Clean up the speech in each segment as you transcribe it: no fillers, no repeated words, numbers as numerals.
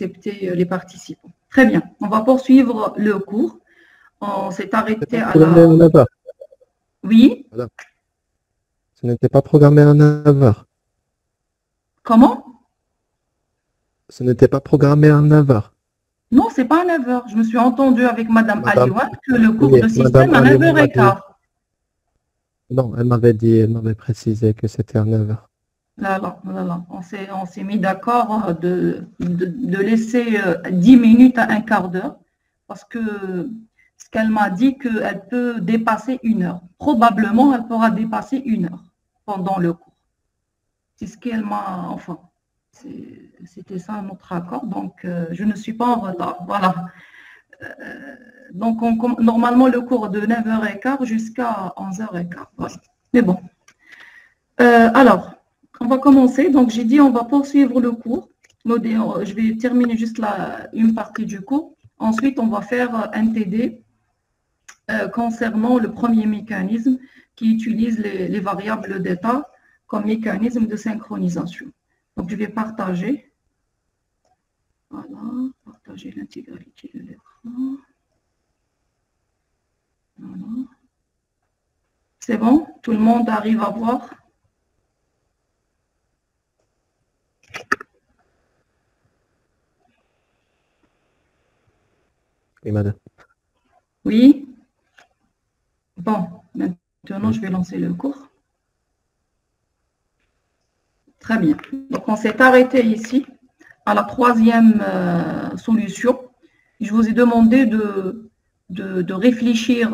accepter les participants. Très bien, on va poursuivre le cours. On s'est arrêté à Programmé à 9h. Oui. Voilà. Ce n'était pas programmé à 9h. Comment? Ce n'était pas programmé à 9h. Non, ce n'est pas à 9h. Je me suis entendue avec Madame Aliouane que le cours oui, de système à 9h15. Non, elle m'avait précisé que c'était à 9h. Là. On s'est mis d'accord de laisser 10 minutes à un quart d'heure parce que ce qu'elle m'a dit qu'elle peut dépasser 1 heure. Probablement, elle pourra dépasser 1 heure pendant le cours. C'est ce qu'elle m'a... Enfin, c'était ça notre accord. Donc, je ne suis pas en retard. Voilà. Donc, normalement, le cours de 9h15 jusqu'à 11h15. Voilà. Mais bon. Alors, on va commencer. Donc, j'ai dit on va poursuivre le cours. Je vais terminer juste une partie du cours. Ensuite, on va faire un TD concernant le premier mécanisme qui utilise les variables d'état comme mécanisme de synchronisation. Donc, je vais partager. Voilà, partager l'intégralité de l'écran. Voilà. C'est bon? Tout le monde arrive à voir? Oui, madame. Oui? Bon, maintenant, je vais lancer le cours. Très bien. Donc, on s'est arrêté ici à la troisième solution. Je vous ai demandé de réfléchir,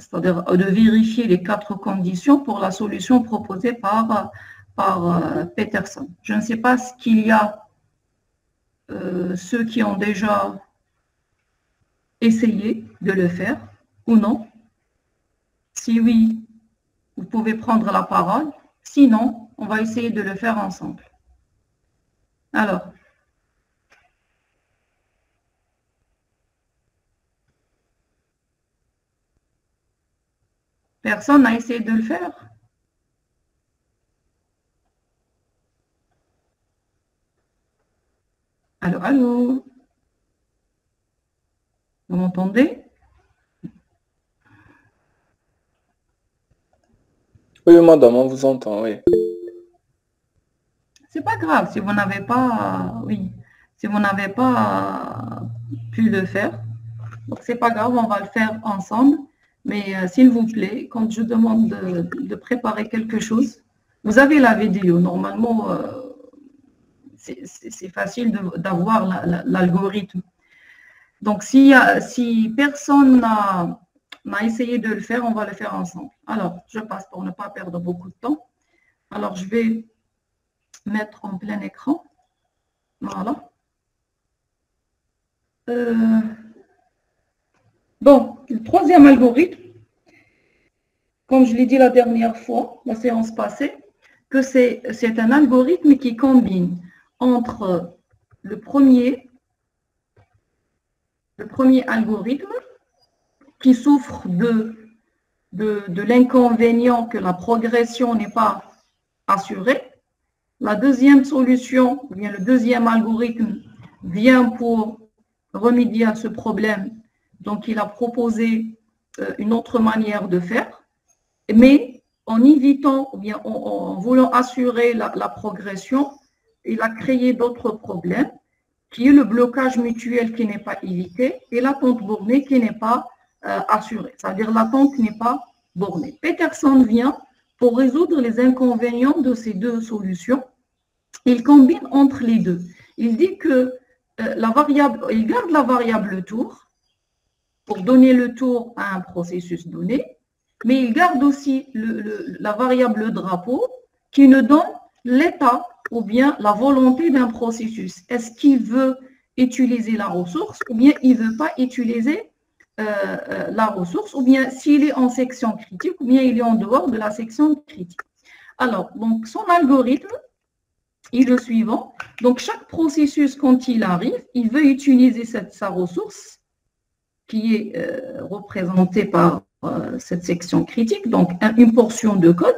c'est-à-dire de vérifier les 4 conditions pour la solution proposée par Peterson. Je ne sais pas ce qu'il y a ceux qui ont déjà essayé de le faire ou non. Si oui, vous pouvez prendre la parole. Sinon, on va essayer de le faire ensemble. Alors, personne n'a essayé de le faire? Allô, allô? Vous m'entendez? Oui, madame, on vous entend, oui. C'est pas grave si vous n'avez pas, si vous n'avez pas pu le faire. Donc, c'est pas grave, on va le faire ensemble. Mais s'il vous plaît, quand je demande de préparer quelque chose, vous avez la vidéo. Normalement, c'est facile d'avoir l'algorithme. Donc, si personne n'a essayé de le faire, on va le faire ensemble. Alors, je passe pour ne pas perdre beaucoup de temps. Alors, je vais mettre en plein écran. Voilà. Bon, le troisième algorithme, comme je l'ai dit la dernière fois, la séance passée, que c'est un algorithme qui combine entre le premier algorithme qui souffre de l'inconvénient que la progression n'est pas assurée. La deuxième solution, ou bien le deuxième algorithme, vient pour remédier à ce problème. Donc, il a proposé une autre manière de faire, mais en évitant, ou bien en voulant assurer la progression, il a créé d'autres problèmes, qui est le blocage mutuel qui n'est pas évité et l'attente bornée qui n'est pas assurée. C'est-à-dire l'attente n'est pas bornée. Peterson vient pour résoudre les inconvénients de ces deux solutions. Il combine entre les deux. Il dit que il garde la variable tour pour donner le tour à un processus donné, mais il garde aussi la variable drapeau qui nous donne l'état ou bien la volonté d'un processus. Est-ce qu'il veut utiliser la ressource ou bien il ne veut pas utiliser la ressource, ou bien s'il est en section critique ou bien il est en dehors de la section critique. Alors, donc son algorithme est le suivant. Donc, chaque processus, quand il arrive, il veut utiliser sa ressource qui est représentée par cette section critique, donc une portion de code,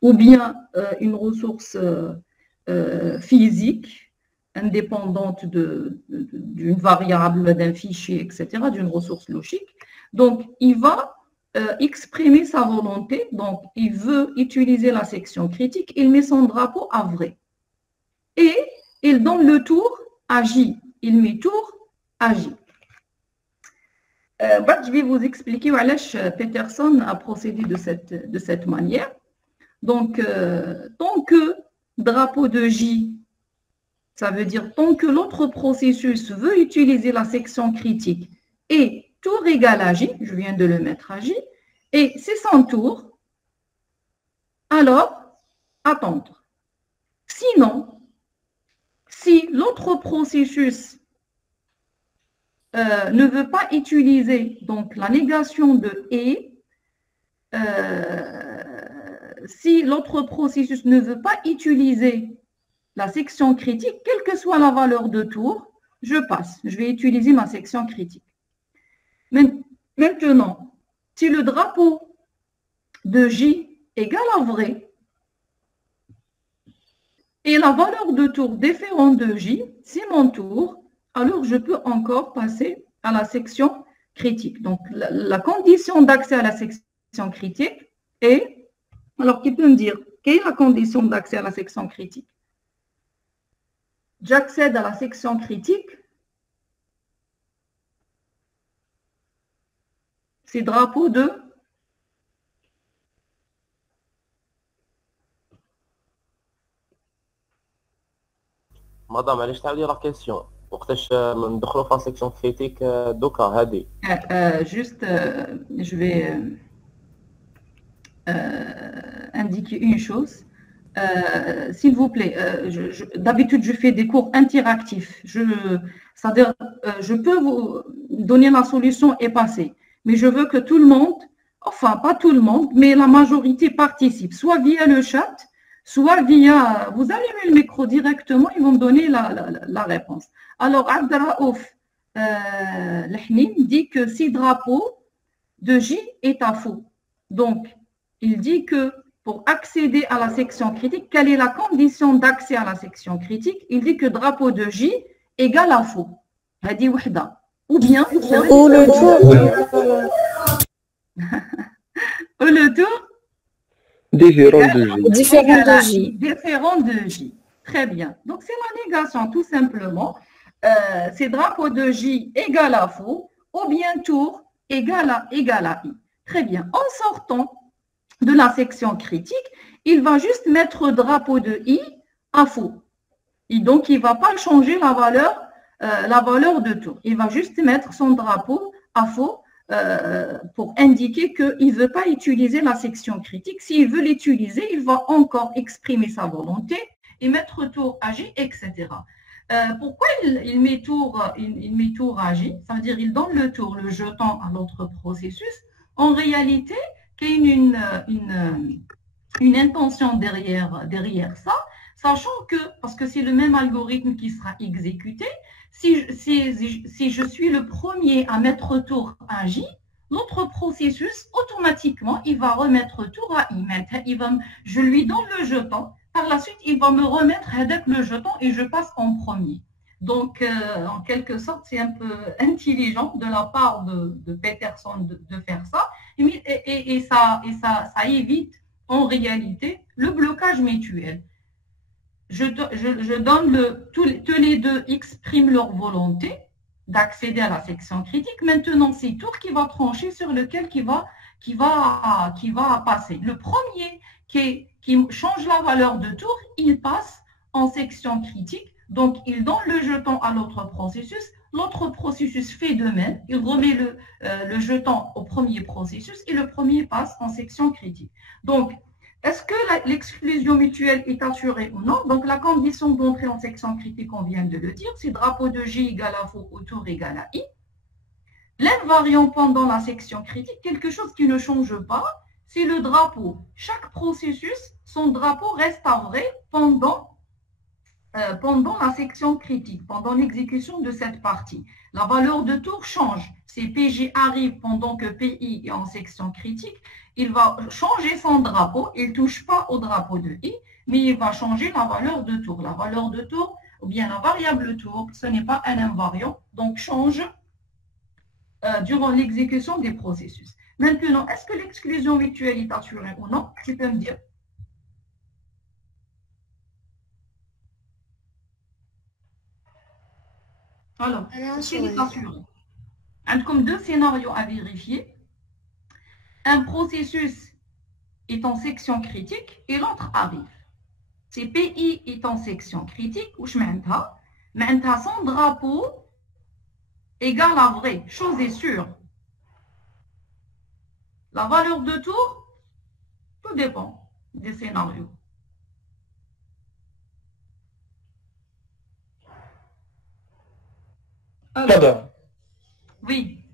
ou bien une ressource physique, indépendante d'une variable, d'un fichier, etc., d'une ressource logique. Donc, il va exprimer sa volonté. Donc, il veut utiliser la section critique. Il met son drapeau à vrai. Et il donne le tour à J. Il met tour à J. Je vais vous expliquer où Peterson a procédé de cette manière. Donc, tant que drapeau de J, ça veut dire tant que l'autre processus veut utiliser la section critique et tour égale à J, je viens de le mettre à J, et c'est son tour, alors attendre. Sinon, si l'autre processus ne veut pas utiliser donc la négation de et, si l'autre processus ne veut pas utiliser la section critique, quelle que soit la valeur de tour, je passe. Je vais utiliser ma section critique. Maintenant, si le drapeau de J égale à vrai et la valeur de tour différente de J, c'est mon tour, alors je peux encore passer à la section critique. Donc, la condition d'accès à la section critique est, alors qui peut me dire, quelle est la condition d'accès à la section critique? J'accède à la section critique, c'est drapeau de مدام علاش تعاودي لا كيسيون وقتاش ندخلوا في سيكسيون كريتيك دوكا هادي juste je vais indiquer une chose. S'il vous plaît, d'habitude je fais des cours interactifs. C'est-à-dire, je peux vous donner la solution et passer, mais je veux que tout le monde, enfin pas tout le monde, mais la majorité participe, soit via le chat, soit via, vous allumez le micro directement, ils vont me donner la réponse. Alors, Abdraouf Lahnim dit que si drapeau de J est à faux, donc il dit que pour accéder à la section critique, quelle est la condition d'accès à la section critique? Il dit que drapeau de J égale à faux. Hadi wahda. Ou bien ou le tour. Ou le tour Différent de J. Différent de J. Différent de J. Très bien. Donc, c'est la négation, tout simplement. C'est drapeau de J égale à faux, ou bien tour égale à I. Très bien. En sortant de la section critique, il va juste mettre drapeau de I à faux. Et donc, il ne va pas changer la valeur de tour. Il va juste mettre son drapeau à faux pour indiquer qu'il ne veut pas utiliser la section critique. S'il veut l'utiliser, il va encore exprimer sa volonté et mettre tour à J, etc. Pourquoi il met tour à J? Ça veut dire qu'il donne le tour, le jeton à l'autre processus. En réalité, qu'il y a une intention derrière ça, sachant que, parce que c'est le même algorithme qui sera exécuté, si je suis le premier à mettre tour à J, l'autre processus, automatiquement, il va remettre tour à I. Je lui donne le jeton, par la suite, il va me remettre le jeton et je passe en premier. Donc, en quelque sorte, c'est un peu intelligent de la part de Peterson de faire ça. Et ça évite en réalité le blocage mutuel. Je donne tous les deux expriment leur volonté d'accéder à la section critique. Maintenant, c'est tour qui va trancher sur lequel qui va passer. Le premier qui change la valeur de tour, il passe en section critique. Donc, il donne le jeton à l'autre processus. L'autre processus fait de même. Il remet le jeton au premier processus et le premier passe en section critique. Donc, est-ce que l'exclusion mutuelle est assurée ou non? Donc, la condition d'entrée en section critique, on vient de le dire, c'est drapeau de J égale à faux, autour égale à I. L'invariant pendant la section critique, quelque chose qui ne change pas, c'est le drapeau. Chaque processus, son drapeau reste à vrai pendant la section critique, pendant l'exécution de cette partie. La valeur de tour change. Si PJ arrive pendant que PI est en section critique, il va changer son drapeau. Il ne touche pas au drapeau de I, mais il va changer la valeur de tour. La valeur de tour ou bien la variable tour, ce n'est pas un invariant, donc change durant l'exécution des processus. Maintenant, est-ce que l'exclusion mutuelle est assurée ou non? Tu peux me dire. Alors, est-ce qu'elle est assurée? Comme deux scénarios à vérifier. Un processus est en section critique et l'autre arrive. Si PI est en section critique, ou je m'entends son drapeau égale à vrai, chose est sûre. La valeur de tour, tout dépend des scénarios. Alors, Madame, oui,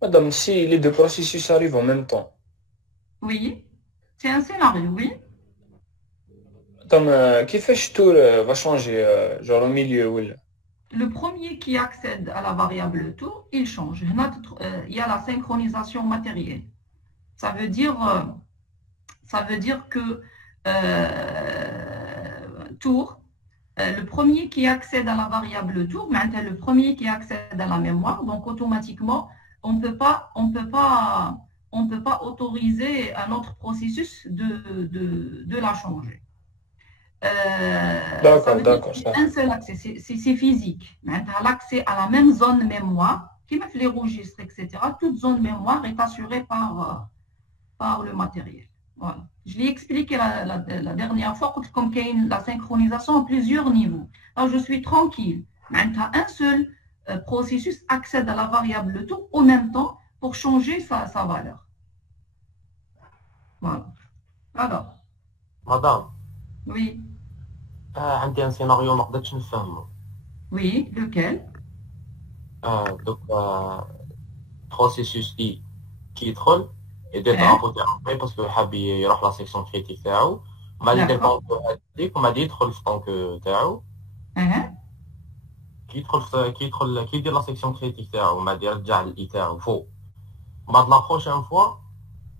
madame, si les deux processus arrivent en même temps, oui, c'est un scénario, oui. madame, كيفاش tour va changer, genre au milieu ou là? Le premier qui accède à la variable tour, il change. Il y a la synchronisation matérielle. Ça veut dire que tour, le premier qui accède à la variable tour, maintenant le premier qui accède à la mémoire, donc automatiquement, on ne peut pas autoriser un autre processus de la changer. D'accord, ça. Un seul accès, c'est physique. Maintenant, l'accès à la même zone mémoire, qui met les registres, etc., toute zone mémoire est assurée par le matériel. Voilà. Je l'ai expliqué la dernière fois, comme qu'il y a la synchronisation à plusieurs niveaux. Alors, je suis tranquille. Maintenant, un seul processus accède à la variable tour en même temps pour changer sa valeur. Voilà. Alors, مدام oui. عندي ان سيناريو ما قدرتش نفهمه. Oui, lequel? دوك بروسيسوس اي كيدخل يدير إيه. درابو تاعو باسكو حاب يروح لا سيكسيون كريتيك تاعو وما يدير D'accord. طونك هذيك وما يدخل في طونك تاعو كيدخل كيدير لا سيكسيون كريتيك تاعو وما يرجع الاي تاعو فوق بعد لا بروشين فوا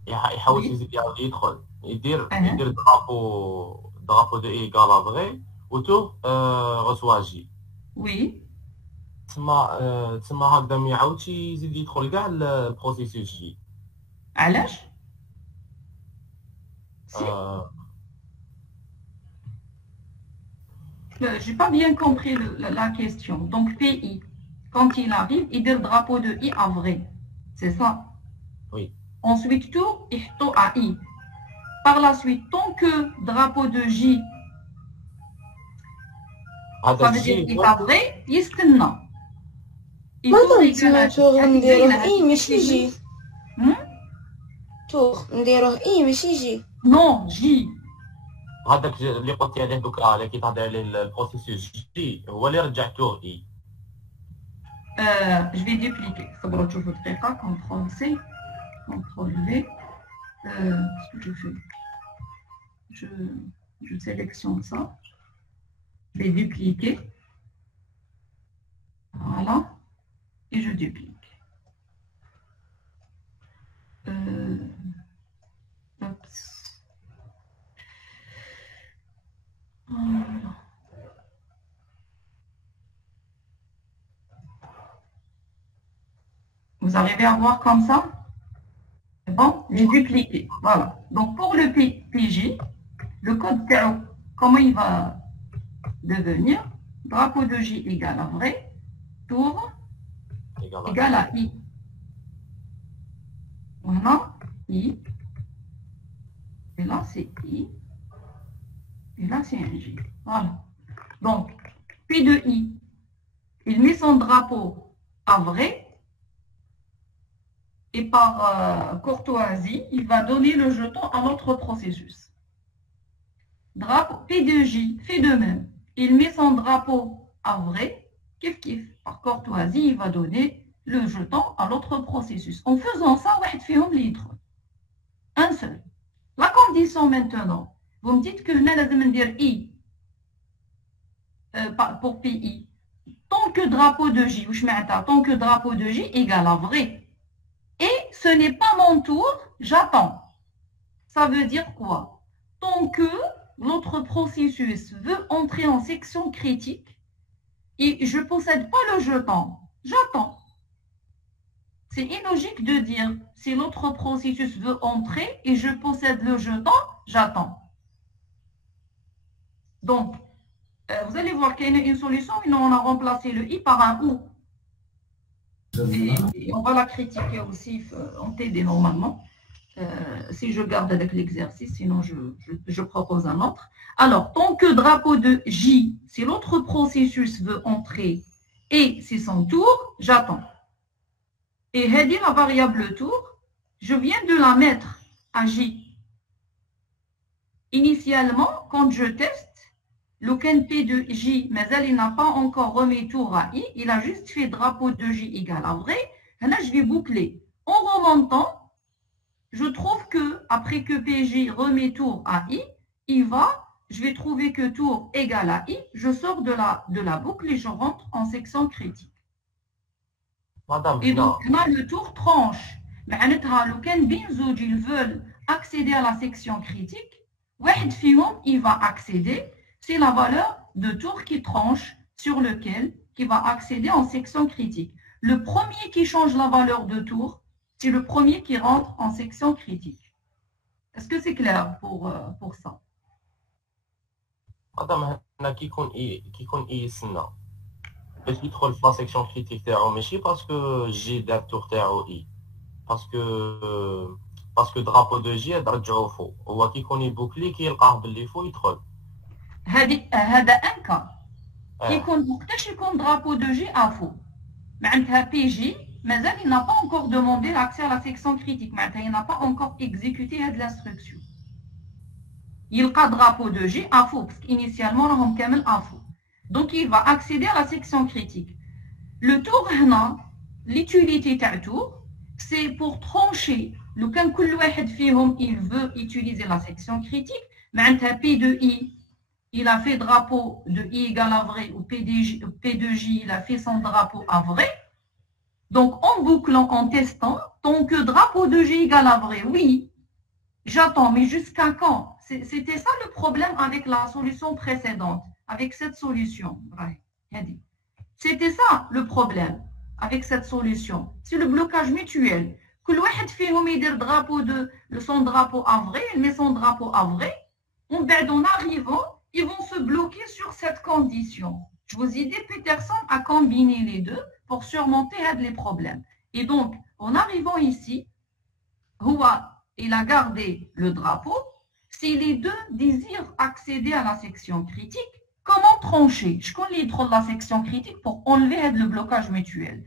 يحاول Oui. يزيد يعاود يدخل يدير إيه. يدير درابو دو اي ايكال ا فغي وتو رسوا جي Oui. تسمى هكذا ما يعاودش يزيد يدخل كاع البروسيسوس جي. علاش؟ Si. J'ai pas bien compris la question. Donc, PI, quand il arrive, il dit le drapeau de I à vrai. C'est ça? Oui. Ensuite, tout, il tout à I. Par la suite, tant que drapeau de J, ça هذا veut dire الجي I à vrai, يستنى. Il ماذا tourne نتسمى égal à- تور نديروه اي ماشي جي Hmm? تور نديروه اي ماشي جي Non, J. هذاك اللي قلتي عليه دوكا اللي كيتهضر عليه البروسيسوس جي هو اللي رجع تور اي. Je vais dupliquer. صبروا تشوفوا دقيقة. CTRL C, CTRL V. Ce que je fais, je sélectionne ça. Je vais dupliquer. Voilà. Et je duplique. Oups. Voilà. Vous arrivez à voir comme ça? C'est bon? J'ai dupliqué. Voilà. Donc, pour le PJ, le code TAO, comment il va devenir? Drapeau de J égale à vrai, tour égale à I. Voilà, I. Et là, c'est I. Et là, c'est un J. Voilà. Donc, P de I, il met son drapeau à vrai. Et par courtoisie, il va donner le jeton à l'autre processus. Drapeau P de J fait de même. Il met son drapeau à vrai, kif kif. Par courtoisie, il va donner le jeton à l'autre processus. En faisant ça, un seul. La condition maintenant, vous me dites que je vais dire I pour PI. Tant que drapeau de J, tant que drapeau de J égale à vrai. Et ce n'est pas mon tour, j'attends. Ça veut dire quoi? Tant que l'autre processus veut entrer en section critique, et je ne possède pas le jeton, j'attends. C'est illogique de dire si l'autre processus veut entrer et je possède le jeton, j'attends. Donc, vous allez voir qu'il y a une solution, on a remplacé le i par un ou. Et on va la critiquer aussi en TD normalement. Si je garde avec l'exercice, sinon je propose un autre. Alors, tant que drapeau de J, si l'autre processus veut entrer et c'est son tour, j'attends. Et Hedi, la variable tour, je viens de la mettre à J. Initialement, quand je teste, le P de J, mais il n'a pas encore remis tour à I, il a juste fait drapeau de J égale à vrai. Là, je vais boucler. En remontant, je trouve que après que PJ remet tour à I, je vais trouver que tour égale à I, je sors de la boucle et je rentre en section critique. Madame, Et donc, là, le tour tranche. Mais ils veulent accéder à la section critique. Il va accéder. C'est la valeur de tour qui tranche sur lequel il va accéder en section critique. Le premier qui change la valeur de tour, c'est le premier qui rentre en section critique. Est-ce que c'est clair pour ça? Madame, qui compte يسنى باش يدخل في لا سيكسيون كريتيك تاعو ماشي باسكو جي دار تور تاعو اي باسكو درابو دو جي رجعوه فوق هو كي يكون يبوكلي كيلقاه باللي فوق يدخل هذا ان كا كيكون وقتاش يكون درابو دو جي افو معناتها بي جي مازال il n'a pas encore demandé l'accès à la section critique معناتها il n'a pas encore exécuté هاد l'instruction يلقى drapeau de J à faux, parce qu'initialement, راهم كامل à faux. Donc, il va accéder à la section critique. Le tour, l'utilité de tour, c'est pour trancher. Le cas كل واحد فيهم, il veut utiliser la section critique. معناتها P de I, il a fait drapeau de I égale à vrai, ou P de J, il a fait son drapeau à vrai. Donc, en bouclant, en testant, tant que drapeau de J égale à vrai, oui, j'attends, mais jusqu'à quand? C'était ça le problème avec la solution précédente, avec cette solution. C'était ça le problème avec cette solution. C'est le blocage mutuel. Que l'ouahid fihom yidir drapeau de son drapeau à vrai, il met son drapeau à vrai. En arrivant, ils vont se bloquer sur cette condition. Je vous ai dit, Peterson a combiné les deux pour surmonter les problèmes. Et donc, en arrivant ici, il a gardé le drapeau. Si les deux désirent accéder à la section critique, comment trancher? Je connais trop la section critique pour enlever le blocage mutuel.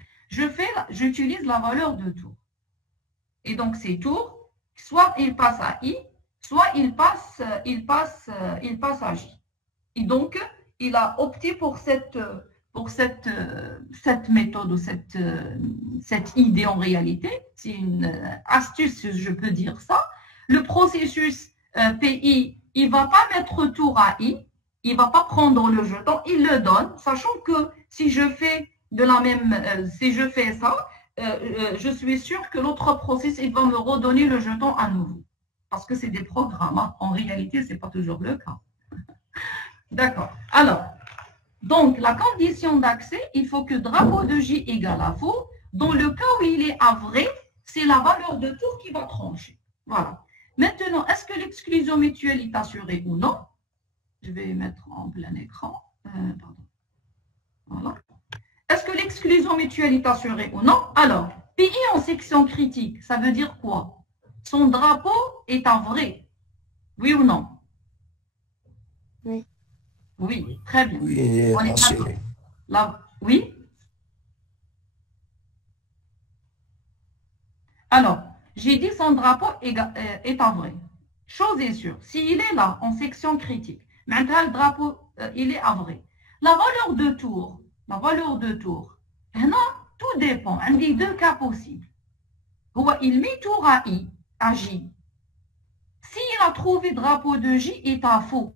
J'utilise la valeur de tour. Et donc, ces tours, soit il passe à I, soit il passe à J. Et donc, il a opté pour cette méthode ou cette idée en réalité. C'est une astuce, je peux dire ça. Le processus PI, il ne va pas mettre tour à I, il ne va pas prendre le jeton, il le donne, sachant que si je fais ça, je suis sûre que l'autre processus, il va me redonner le jeton à nouveau. Parce que c'est des programmes. Hein. En réalité, ce n'est pas toujours le cas. D'accord. Alors, donc, la condition d'accès, il faut que drapeau de J égale à faux. Dans le cas où il est à vrai, c'est la valeur de tour qui va trancher. Voilà. Maintenant, est-ce que l'exclusion mutuelle est assurée ou non? Je vais mettre en plein écran. Pardon. Voilà. Est-ce que l'exclusion mutuelle est assurée ou non? Alors, PI en section critique, ça veut dire quoi? Son drapeau est à vrai. Oui ou non? Oui. Oui, très bien. Oui, on est assuré. là. Oui. Alors, j'ai dit son drapeau est à vrai. Chose est sûre, s'il est là en section critique, maintenant le drapeau il est à vrai. La valeur de tour, tout dépend. Il y a deux cas possibles. Il met tour à I, à J. S'il a trouvé drapeau de J est à faux,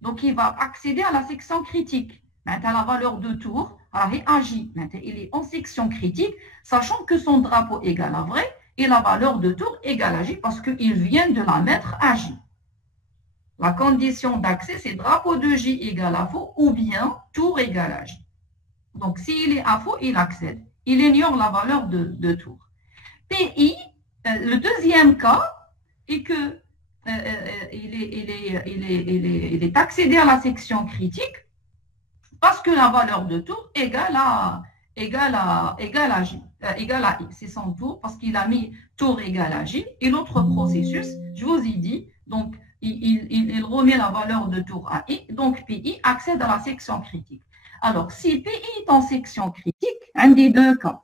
donc il va accéder à la section critique. Maintenant la valeur de tour est à J. Maintenant il est en section critique, sachant que son drapeau égale à vrai et la valeur de tour égale à J parce qu'il vient de la mettre à J. La condition d'accès, c'est drapeau de J égale à faux ou bien tour égale à J. Donc, s'il est à faux, il accède. Il ignore la valeur de tour. PI, le deuxième cas est que il est accédé à la section critique parce que la valeur de tour égale à J, égale à I. C'est son tour parce qu'il a mis tour égale à J. Et l'autre processus, je vous ai dit, donc il remet la valeur de tour à I. Donc PI accède à la section critique. Alors, si PI est en section critique, un des deux cas,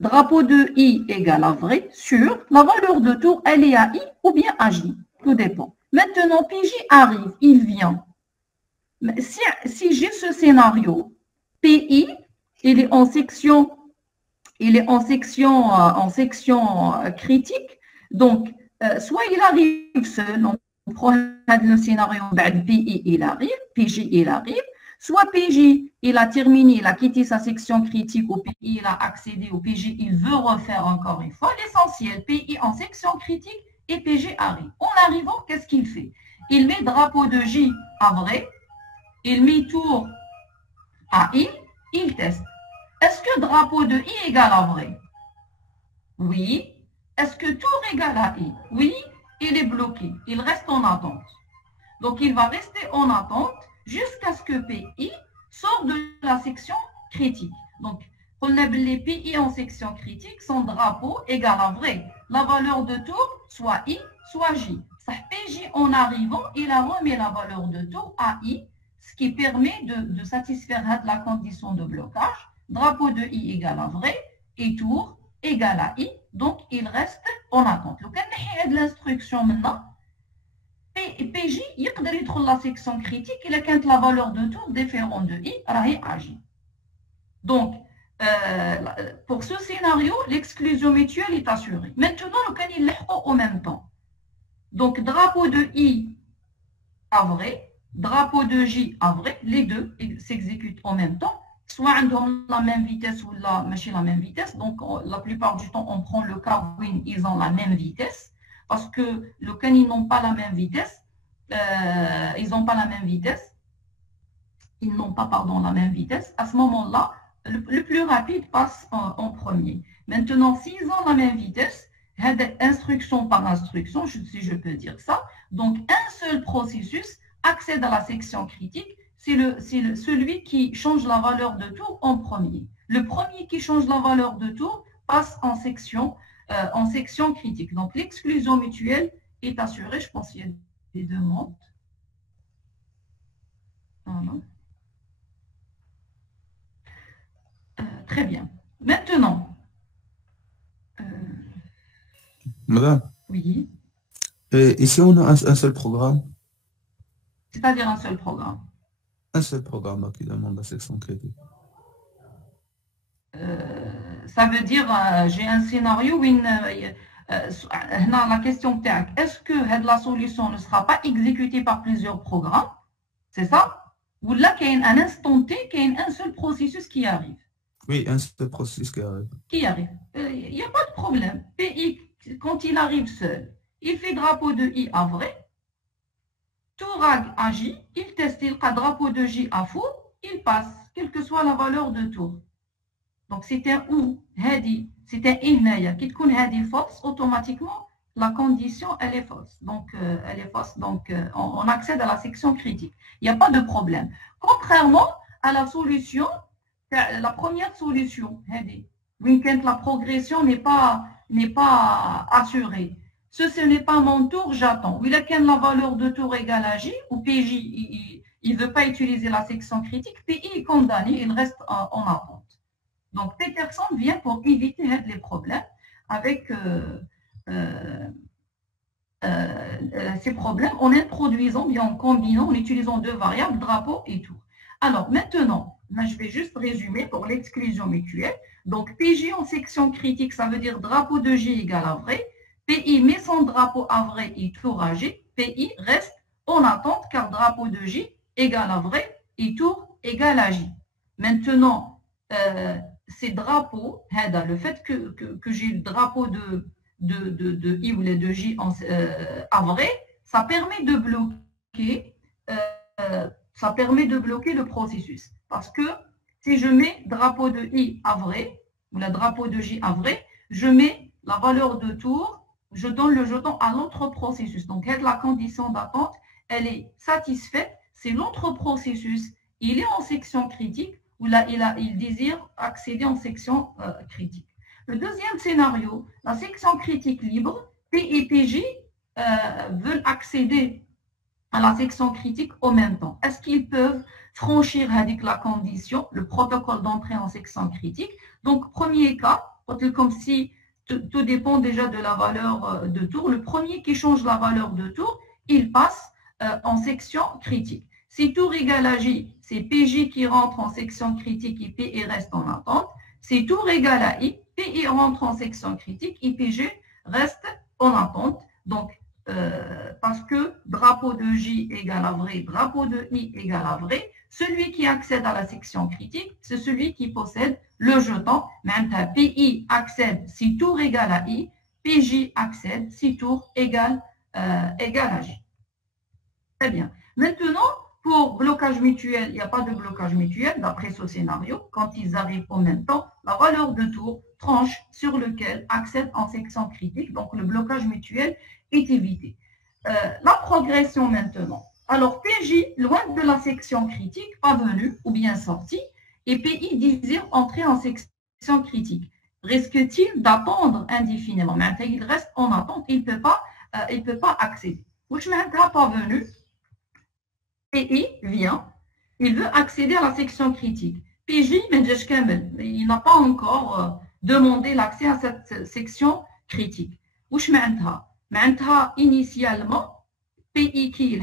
drapeau de I égale à vrai, sûr, la valeur de tour, elle est à I ou bien à J, tout dépend. Maintenant, PJ arrive, il vient. Mais si j'ai ce scénario, PI, il est en section critique, donc soit il arrive seul, on prend le scénario, PI, il arrive, PJ, il arrive, soit PJ, il a terminé, il a quitté sa section critique, au PI, il a accédé, au PJ, il veut refaire encore une fois. L'essentiel, PI en section critique et PJ arrive. En arrivant, qu'est-ce qu'il fait? Il met drapeau de J à vrai, il met tour à I, il teste. Est-ce que drapeau de I égale à vrai? Oui. Est-ce que tour égale à I? Oui. Il est bloqué, il reste en attente. Donc, il va rester en attente jusqu'à ce que PI sorte de la section critique. Donc, les PI en section critique, son drapeau égale à vrai. La valeur de tour, soit I, soit J. PJ, en arrivant, il a remis la valeur de tour à I, ce qui permet de satisfaire la condition de blocage. Drapeau de I égale à vrai et tour égale à I. Donc, il reste en attente. Donc, on a l'instruction maintenant. PJ, il peut la section critique, il a quand la valeur de tour différent de I, il agit. Donc, pour ce scénario, l'exclusion mutuelle est assurée. Maintenant, le can il en même temps. Donc, drapeau de I à vrai, drapeau de J à vrai, les deux s'exécutent en même temps. Soit ont la même vitesse ou la même vitesse. Donc, la plupart du temps, on prend le cas où ils ont la même vitesse. Parce que le can, ils n'ont pas la même vitesse. Ils n'ont pas la même vitesse. Ils n'ont pas, pardon, la même vitesse. À ce moment-là, le plus rapide passe en premier. Maintenant, s'ils ont la même vitesse, instruction par instruction, si je peux dire ça, donc un seul processus accède à la section critique, c'est celui qui change la valeur de tour en premier. Le premier qui change la valeur de tour passe en section critique. Donc, l'exclusion mutuelle est assurée. Je pense qu'il y a des demandes. Voilà. Très bien. Maintenant. Madame, Oui. Ici, on a un seul programme. C'est-à-dire un seul programme. Un seul programme qui demande la section critique. Ça veut dire, j'ai un scénario où la question est-ce que la solution ne sera pas exécutée par plusieurs programmes? C'est ça? Ou là, il y a un instant T, il y a un seul processus qui arrive. Oui, un seul processus qui arrive. Il n'y a pas de problème. PI, quand il arrive seul, il fait drapeau de I à vrai. Tour à J, il teste, il a drapeau de J à faux, il passe, quelle que soit la valeur de tour. Donc, c'est un ou, c'est un inaya, qui te connaît fausse, automatiquement, la condition, elle est fausse. Donc, elle est fausse. Donc, on accède à la section critique. Il n'y a pas de problème. Contrairement à la solution, la première solution, quand la progression n'est pas assurée. Ce n'est pas mon tour, j'attends. Il a quand la valeur de tour égale à J, ou PJ, il ne veut pas utiliser la section critique, PI est condamné, il reste en attente. Donc, Peterson vient pour éviter les problèmes avec ces problèmes en introduisant, bien en combinant, en utilisant deux variables, drapeau et tour. Alors, maintenant, je vais juste résumer pour l'exclusion mutuelle. Donc, PJ en section critique, ça veut dire drapeau de J égale à vrai. PI met son drapeau à vrai et tour à J. PI reste en attente car drapeau de J égale à vrai et tour égale à J. Maintenant, ces drapeaux, le fait que j'ai le drapeau de I ou de J à vrai, ça permet de bloquer le processus. Parce que Si je mets drapeau de I à vrai, ou le drapeau de J à vrai, je mets la valeur de tour, je donne le jeton à l'autre processus. Donc, la condition d'attente, elle est satisfaite. C'est l'autre processus, il est en section critique, ou là, il désire accéder en section critique. Le deuxième scénario, la section critique libre, P et PJ veulent accéder à la section critique en même temps. Est-ce qu'ils peuvent franchir la condition, le protocole d'entrée en section critique? Donc, premier cas, comme si tout dépend déjà de la valeur de tour. Le premier qui change la valeur de tour, il passe en section critique. Si tour égale à J, c'est PJ qui rentre en section critique et PI reste en attente. Si tour égale à I, PI rentre en section critique et PG reste en attente. Donc, parce que drapeau de J égale à vrai, drapeau de I égale à vrai, celui qui accède à la section critique, c'est celui qui possède le jeton. Maintenant, PI accède si tour égale à I, PJ accède si tour égale à J. Très bien. Maintenant, pour blocage mutuel, il n'y a pas de blocage mutuel d'après ce scénario. Quand ils arrivent en même temps, la valeur de tour tranche sur lequel accède en section critique. Donc, le blocage mutuel est évité. La progression maintenant. Alors, PJ, loin de la section critique, pas venu ou bien sorti, et PI désire entrer en section critique. Risque-t-il d'attendre indéfiniment? Maintenant, il reste en attente, il ne peut pas accéder. Ou je pas venu. PI vient, il veut accéder à la section critique. PJ, il n'a pas encore demandé l'accès à cette section critique. Ouch ma'anta initialement, PI qui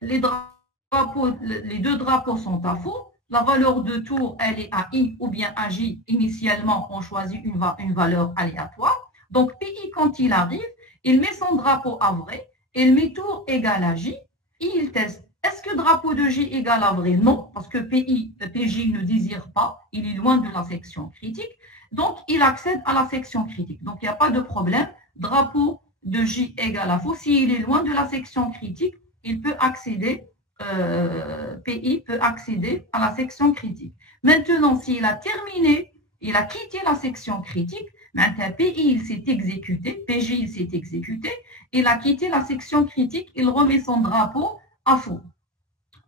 les deux drapeaux sont à faux. La valeur de tour, elle est à I ou bien à J. Initialement, on choisit une valeur aléatoire. Donc, PI, quand il arrive, il met son drapeau à vrai. Il met tour égale à J et il teste. Est-ce que drapeau de J égale à vrai? Non, parce que PJ ne désire pas, il est loin de la section critique. Donc, il accède à la section critique. Donc, il n'y a pas de problème. Drapeau de J égale à faux. S'il est loin de la section critique, il peut accéder, PI peut accéder à la section critique. Maintenant, s'il a terminé, il a quitté la section critique, maintenant, PI, il s'est exécuté, PJ, il s'est exécuté, il a quitté la section critique, il remet son drapeau à faux.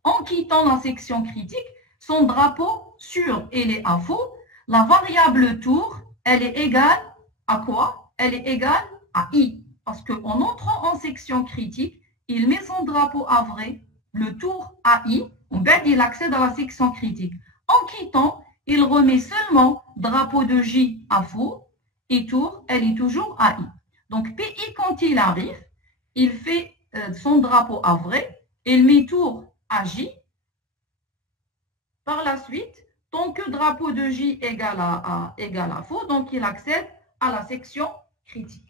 En quittant la section critique, son drapeau sûr, il est à faux. La variable tour, elle est égale à quoi? Elle est égale à I. Parce qu'en entrant en section critique, il met son drapeau à vrai, le tour à I, il accède à la section critique. En quittant, il remet seulement drapeau de J à faux, et tour, elle est toujours à I. Donc, PI, quand il arrive, il fait son drapeau à vrai, il met tour à J. Par la suite, tant que drapeau de J égale à faux, donc il accède à la section critique.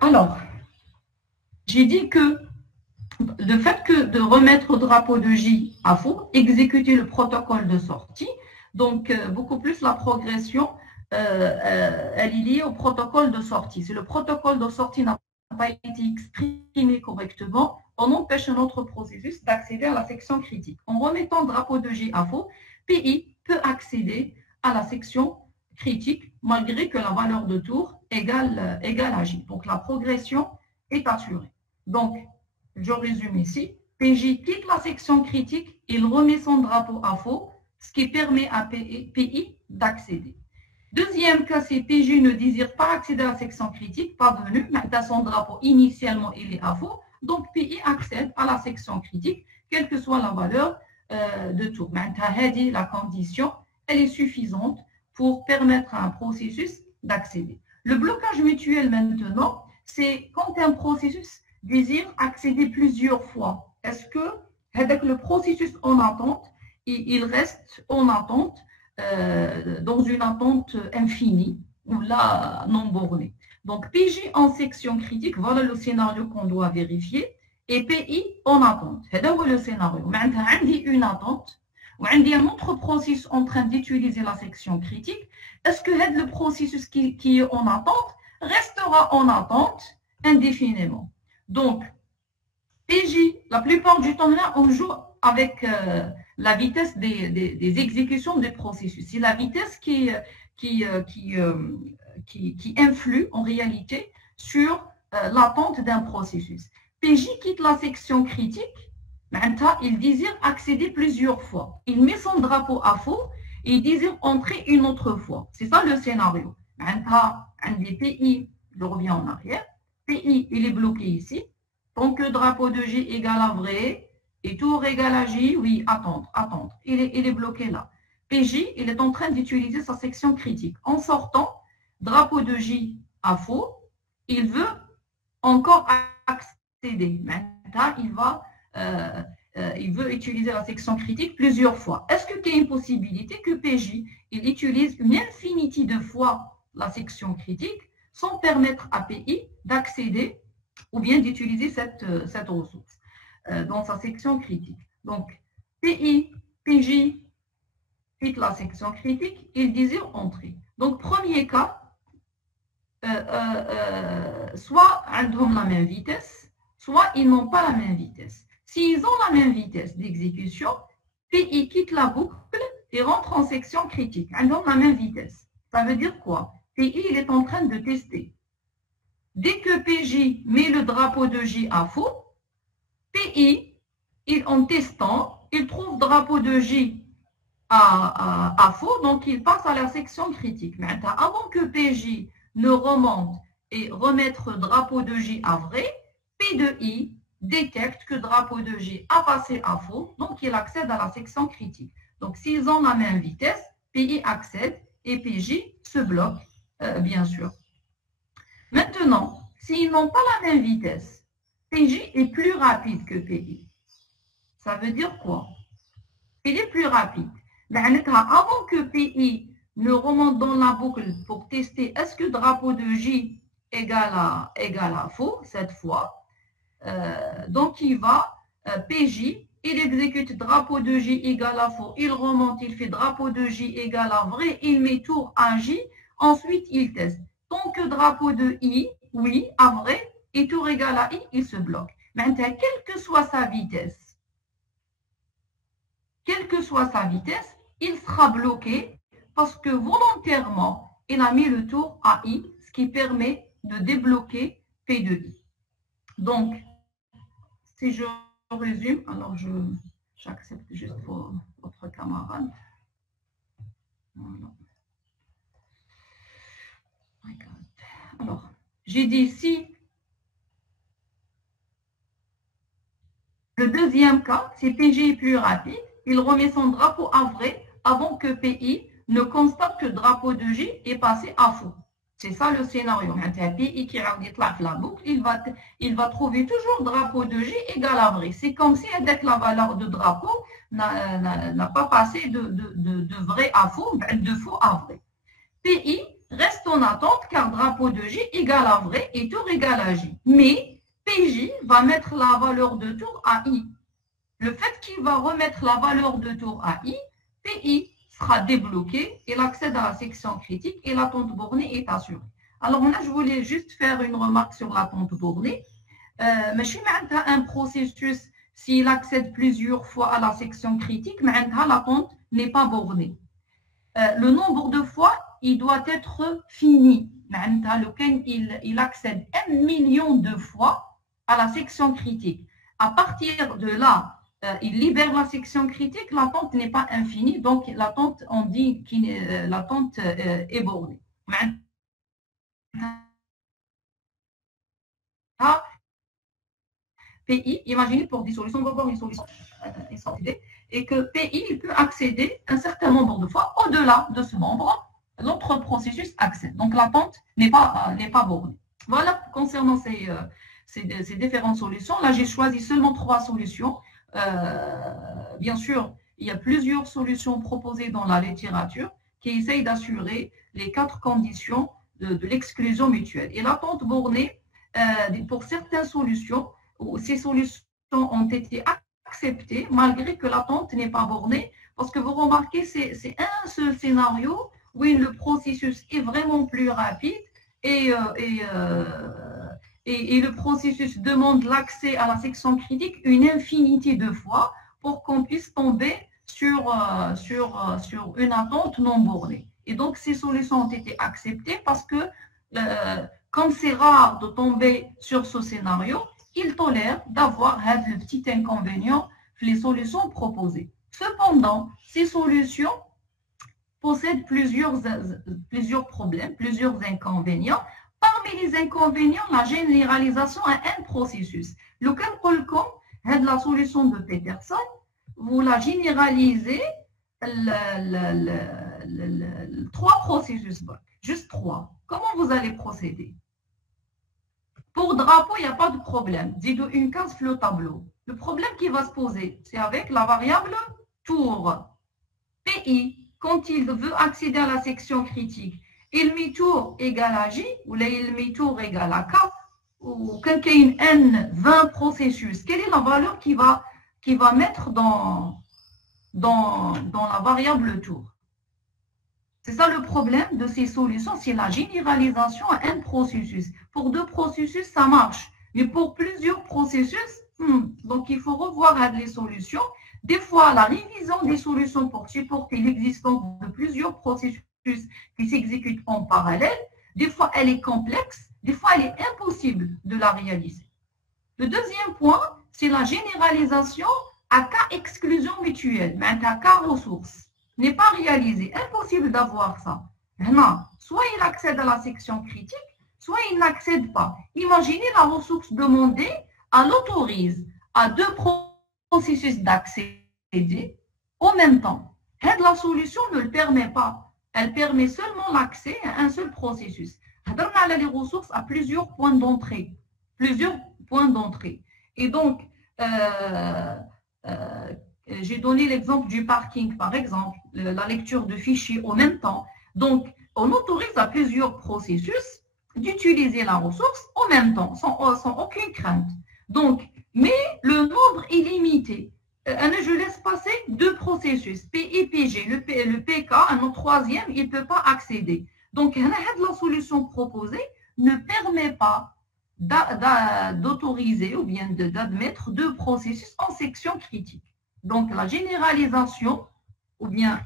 Alors, j'ai dit que le fait que de remettre au drapeau de J à faux, exécuter le protocole de sortie, donc beaucoup plus la progression, elle est liée au protocole de sortie. Si le protocole de sortie n'a pas été exprimé correctement, on empêche un autre processus d'accéder à la section critique. En remettant drapeau de J à faux, PI peut accéder à la section critique malgré que la valeur de tour égale à J. Donc la progression est assurée. Donc, je résume ici. PJ quitte la section critique, il remet son drapeau à faux, ce qui permet à PI d'accéder. Deuxième cas, si PJ ne désire pas accéder à la section critique, pas venu, mais son drapeau initialement il est à faux, donc PI accède à la section critique, quelle que soit la valeur de tour. La condition, elle est suffisante pour permettre à un processus d'accéder. Le blocage mutuel maintenant, c'est quand un processus désire accéder plusieurs fois. Est-ce que avec le processus en attente, il reste en attente, dans une attente infinie, ou là non bornée. Donc PJ en section critique, voilà le scénario qu'on doit vérifier. et pays en attente. C'est le scénario. Maintenant, j'ai une attente, ou j'ai un autre processus en train d'utiliser la section critique. Est-ce que le processus qui est en attente restera en attente indéfiniment? Donc, PJ, la plupart du temps, là, on joue avec la vitesse des exécutions des processus. C'est la vitesse qui influe en réalité sur l'attente d'un processus. PJ quitte la section critique, maintenant, il désire accéder plusieurs fois. Il met son drapeau à faux et il désire entrer une autre fois. C'est ça le scénario. Maintenant, un des PI, je reviens en arrière, PI, il est bloqué ici. Donc, le drapeau de J égale à vrai et tour égale à J, oui, attendre. Il est bloqué là. PJ, il est en train d'utiliser sa section critique. En sortant, drapeau de J à faux, il veut encore accéder. Maintenant, il veut utiliser la section critique plusieurs fois. Est-ce qu'il y a une possibilité que PJ il utilise une infinité de fois la section critique sans permettre à PI d'accéder ou bien d'utiliser cette ressource dans sa section critique? Donc, PJ quitte la section critique, il désire entrer. Donc, premier cas, soit ils ont la même vitesse, soit ils n'ont pas la même vitesse. S'ils ont la même vitesse d'exécution, PI quitte la boucle et rentre en section critique. Ils ont la même vitesse. Ça veut dire quoi? PI, il est en train de tester. Dès que PJ met le drapeau de J à faux, PI, en testant, il trouve drapeau de J à faux, donc il passe à la section critique. Maintenant, avant que PJ ne remonte et remettre drapeau de J à vrai, P de I détecte que drapeau de J a passé à faux, donc il accède à la section critique. Donc, s'ils ont la même vitesse, PI accède et PJ se bloque, bien sûr. Maintenant, s'ils n'ont pas la même vitesse, PJ est plus rapide que PI. Ça veut dire quoi? Il est plus rapide. Avant que PI ne remonte dans la boucle pour tester est-ce que drapeau de J égale à faux, cette fois, donc il va, PJ, il exécute drapeau de J égale à faux, il remonte, il fait drapeau de J égale à vrai, il met tour à J, ensuite il teste. Tant que drapeau de I, oui, à vrai, et tour égale à I, il se bloque. Maintenant, quelle que soit sa vitesse, il sera bloqué parce que volontairement, il a mis le tour à I, ce qui permet de débloquer P de I. Donc, si je résume, alors j'accepte juste votre camarade. Voilà. Alors, j'ai dit ici, le deuxième cas, si PJ est plus rapide, il remet son drapeau à vrai avant que PI ne constate que le drapeau de J est passé à faux. C'est ça le scénario. PI qui a la boucle, il va trouver toujours drapeau de J égale à vrai. C'est comme si avec la valeur de drapeau n'a pas passé de vrai à faux, de faux à vrai. PI reste en attente car drapeau de J égale à vrai et tour égale à J. Mais PJ va mettre la valeur de tour à I. Le fait qu'il va remettre la valeur de tour à I, PI sera débloqué, il accède à la section critique et l'attente bornée est assurée. Alors là, je voulais juste faire une remarque sur l'attente bornée. Mais si un processus, s'il accède plusieurs fois à la section critique, l'attente n'est pas bornée. Le nombre de fois, il doit être fini. Lequel il accède 1 million de fois à la section critique. À partir de là, il libère la section critique, l'attente n'est pas infinie, donc l'attente, on dit que l'attente est bornée. PI, imaginez pour des solutions, une solution et que PI il peut accéder un certain nombre de fois. Au-delà de ce nombre, l'autre processus accède. Donc l'attente n'est pas bornée. Voilà concernant ces différentes solutions. Là, j'ai choisi seulement 3 solutions. Bien sûr, il y a plusieurs solutions proposées dans la littérature qui essayent d'assurer les 4 conditions de l'exclusion mutuelle. Et l'attente bornée, pour certaines solutions, ces solutions ont été acceptées malgré que l'attente n'est pas bornée. Parce que vous remarquez, c'est un seul scénario où le processus est vraiment plus rapide et le processus demande l'accès à la section critique une infinité de fois pour qu'on puisse tomber sur une attente non bornée. Et donc, ces solutions ont été acceptées parce que, comme c'est rare de tomber sur ce scénario, ils tolèrent d'avoir le petit inconvénient les solutions proposées. Cependant, ces solutions possèdent plusieurs problèmes, plusieurs inconvénients. Parmi les inconvénients, la généralisation à un processus. Le cas de la solution de Peterson, vous la généralisez trois processus, juste trois. Comment vous allez procéder? Pour drapeau, il n'y a pas de problème. Dites une case flot tableau. Le problème qui va se poser, c'est avec la variable tour. PI, quand il veut accéder à la section critique, il met tour égale à J, ou là il met tour égale à K, ou quand il y a une N, 20 processus, quelle est la valeur qu'il va mettre dans la variable tour? C'est ça le problème de ces solutions, c'est la généralisation à un processus. Pour deux processus, ça marche. Mais pour plusieurs processus, donc il faut revoir les solutions. Des fois, la révision des solutions pour supporter l'existence de plusieurs processus qui s'exécutent en parallèle, des fois elle est complexe, des fois elle est impossible de la réaliser. Le deuxième point, c'est la généralisation à cas exclusion mutuelle, mais à cas ressources. N'est pas réalisé. Impossible d'avoir ça. Soit il accède à la section critique, soit il n'accède pas. Imaginez la ressource demandée, elle autorise à deux processus d'accéder en même temps. La solution ne le permet pas. Elle permet seulement l'accès à un seul processus. On a les ressources à plusieurs points d'entrée. Et donc, j'ai donné l'exemple du parking, par exemple, la lecture de fichiers en même temps. Donc, on autorise à plusieurs processus d'utiliser la ressource en même temps, sans aucune crainte. Donc, mais le nombre est limité. Je laisse passer deux processus, P et PG. Le PK, un troisième, il ne peut pas accéder. Donc, la solution proposée ne permet pas d'autoriser ou bien d'admettre deux processus en section critique. Donc, la généralisation ou bien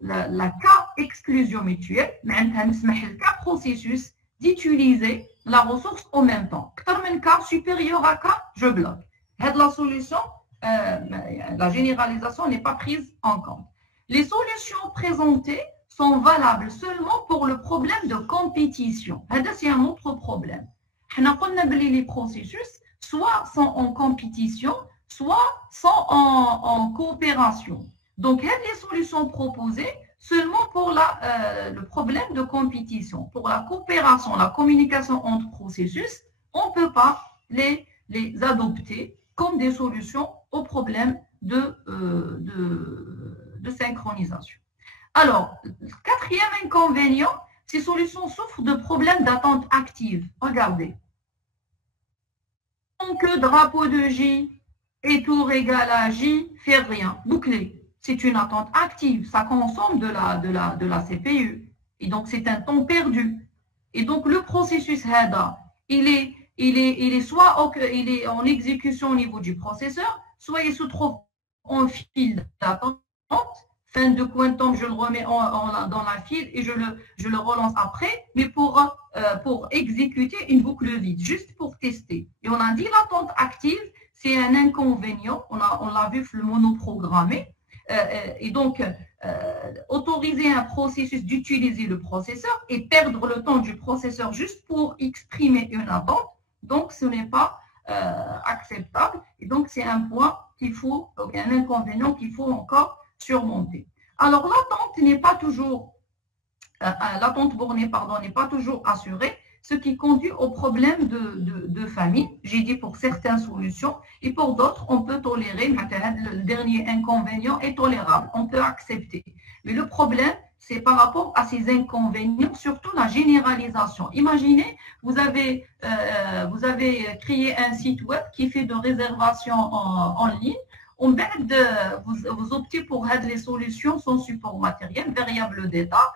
la cas exclusion mutuelle, le cas processus d'utiliser la ressource en même temps. Cas supérieur à cas, je bloque. La solution, la généralisation n'est pas prise en compte. Les solutions présentées sont valables seulement pour le problème de compétition. C'est un autre problème. Les processus soit sont en compétition, soit sont en coopération. Donc, il y a des solutions proposées seulement pour le problème de compétition. Pour la coopération, la communication entre processus, on ne peut pas les adopter comme des solutions au problème de synchronisation. Alors, le quatrième inconvénient, ces solutions souffrent de problèmes d'attente active. Regardez. Donc, le drapeau de J et tour égal à J fait rien, bouclé. C'est une attente active, ça consomme de la CPU. Et donc, c'est un temps perdu. Et donc, le processus HADA, il est soit en exécution au niveau du processeur, soit il se trouve en file d'attente. Fin de quantum, je le remets dans la file et je le relance après, mais pour exécuter une boucle vide, juste pour tester. Et on a dit l'attente active, c'est un inconvénient. On l'a vu le monoprogrammé. Et donc, autoriser un processus d'utiliser le processeur et perdre le temps du processeur juste pour exprimer une attente, donc ce n'est pas acceptable. Et donc, c'est un point un inconvénient qu'il faut encore surmonter. Alors, l'attente bornée, n'est pas toujours assurée, ce qui conduit au problème de famine. J'ai dit pour certaines solutions et pour d'autres, on peut tolérer. Le dernier inconvénient est tolérable, on peut accepter. Mais le problème, c'est par rapport à ces inconvénients, surtout la généralisation. Imaginez, vous avez créé un site web qui fait de réservation en ligne. Vous optez pour les solutions sans support matériel, variable d'état.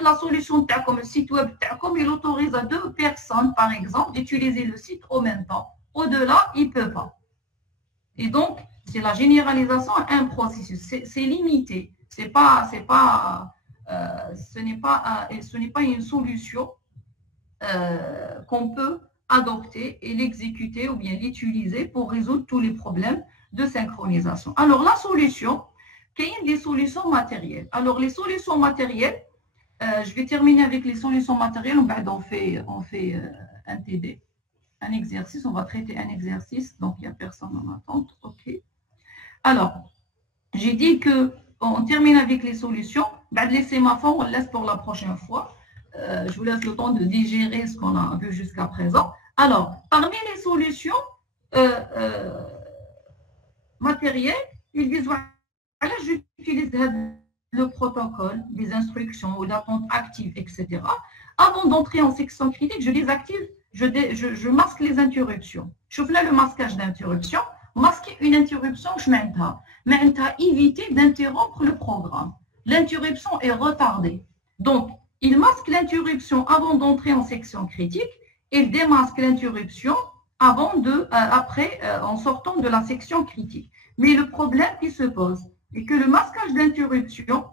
La solution comme le site web, il autorise à 2 personnes, par exemple, d'utiliser le site en même temps. Au-delà, il ne peut pas. Et donc, c'est la généralisation à un processus. C'est limité. Ce n'est pas une solution qu'on peut adopter et l'exécuter ou bien l'utiliser pour résoudre tous les problèmes de synchronisation. Alors, la solution, qu'il y ait des solutions matérielles. Alors, les solutions matérielles, je vais terminer avec les solutions matérielles. On fait un TD, un exercice. On va traiter un exercice. Donc, il n'y a personne en attente. OK. Alors, j'ai dit qu'on termine avec les solutions. Les sémaphores, on le laisse pour la prochaine fois. Je vous laisse le temps de digérer ce qu'on a vu jusqu'à présent. Alors, parmi les solutions matérielles, ils disent voilà, j'utilise le protocole, des instructions ou d'attente active, etc. Avant d'entrer en section critique, je désactive, je masque les interruptions. Je fais là le masquage d'interruption. Masquer une interruption, je m'entends éviter d'interrompre le programme. L'interruption est retardée. Donc, il masque l'interruption avant d'entrer en section critique et il démasque l'interruption en sortant de la section critique. Mais le problème qui se pose est que le masquage d'interruption,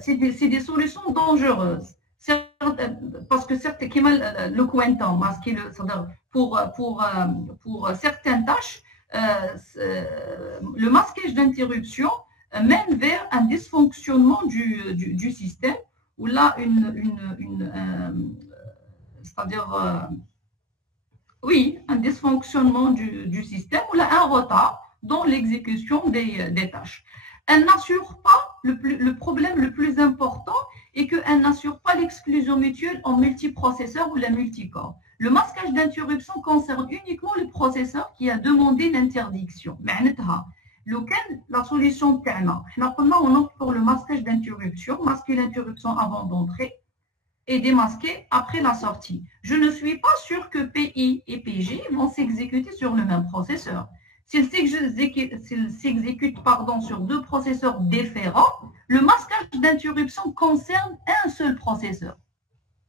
c'est des solutions dangereuses. Parce que le cointant, masquer pour certaines tâches, le masquage d'interruption mène vers un dysfonctionnement du système, où là, un dysfonctionnement du système, ou là, un retard dans l'exécution des tâches. Elle n'assure pas, le problème le plus important est qu'elle n'assure pas l'exclusion mutuelle en multiprocesseur ou la multicore. Le masquage d'interruption concerne uniquement le processeur qui a demandé l'interdiction. La solution تاعنا حنا قلنا on opte pour le masquage d'interruption, masquer l'interruption avant d'entrer et démasquer après la sortie. Je ne suis pas sûr que PI et PG vont s'exécuter sur le même processeur. S'ils s'exécutent sur 2 processeurs différents, le masquage d'interruption concerne un seul processeur.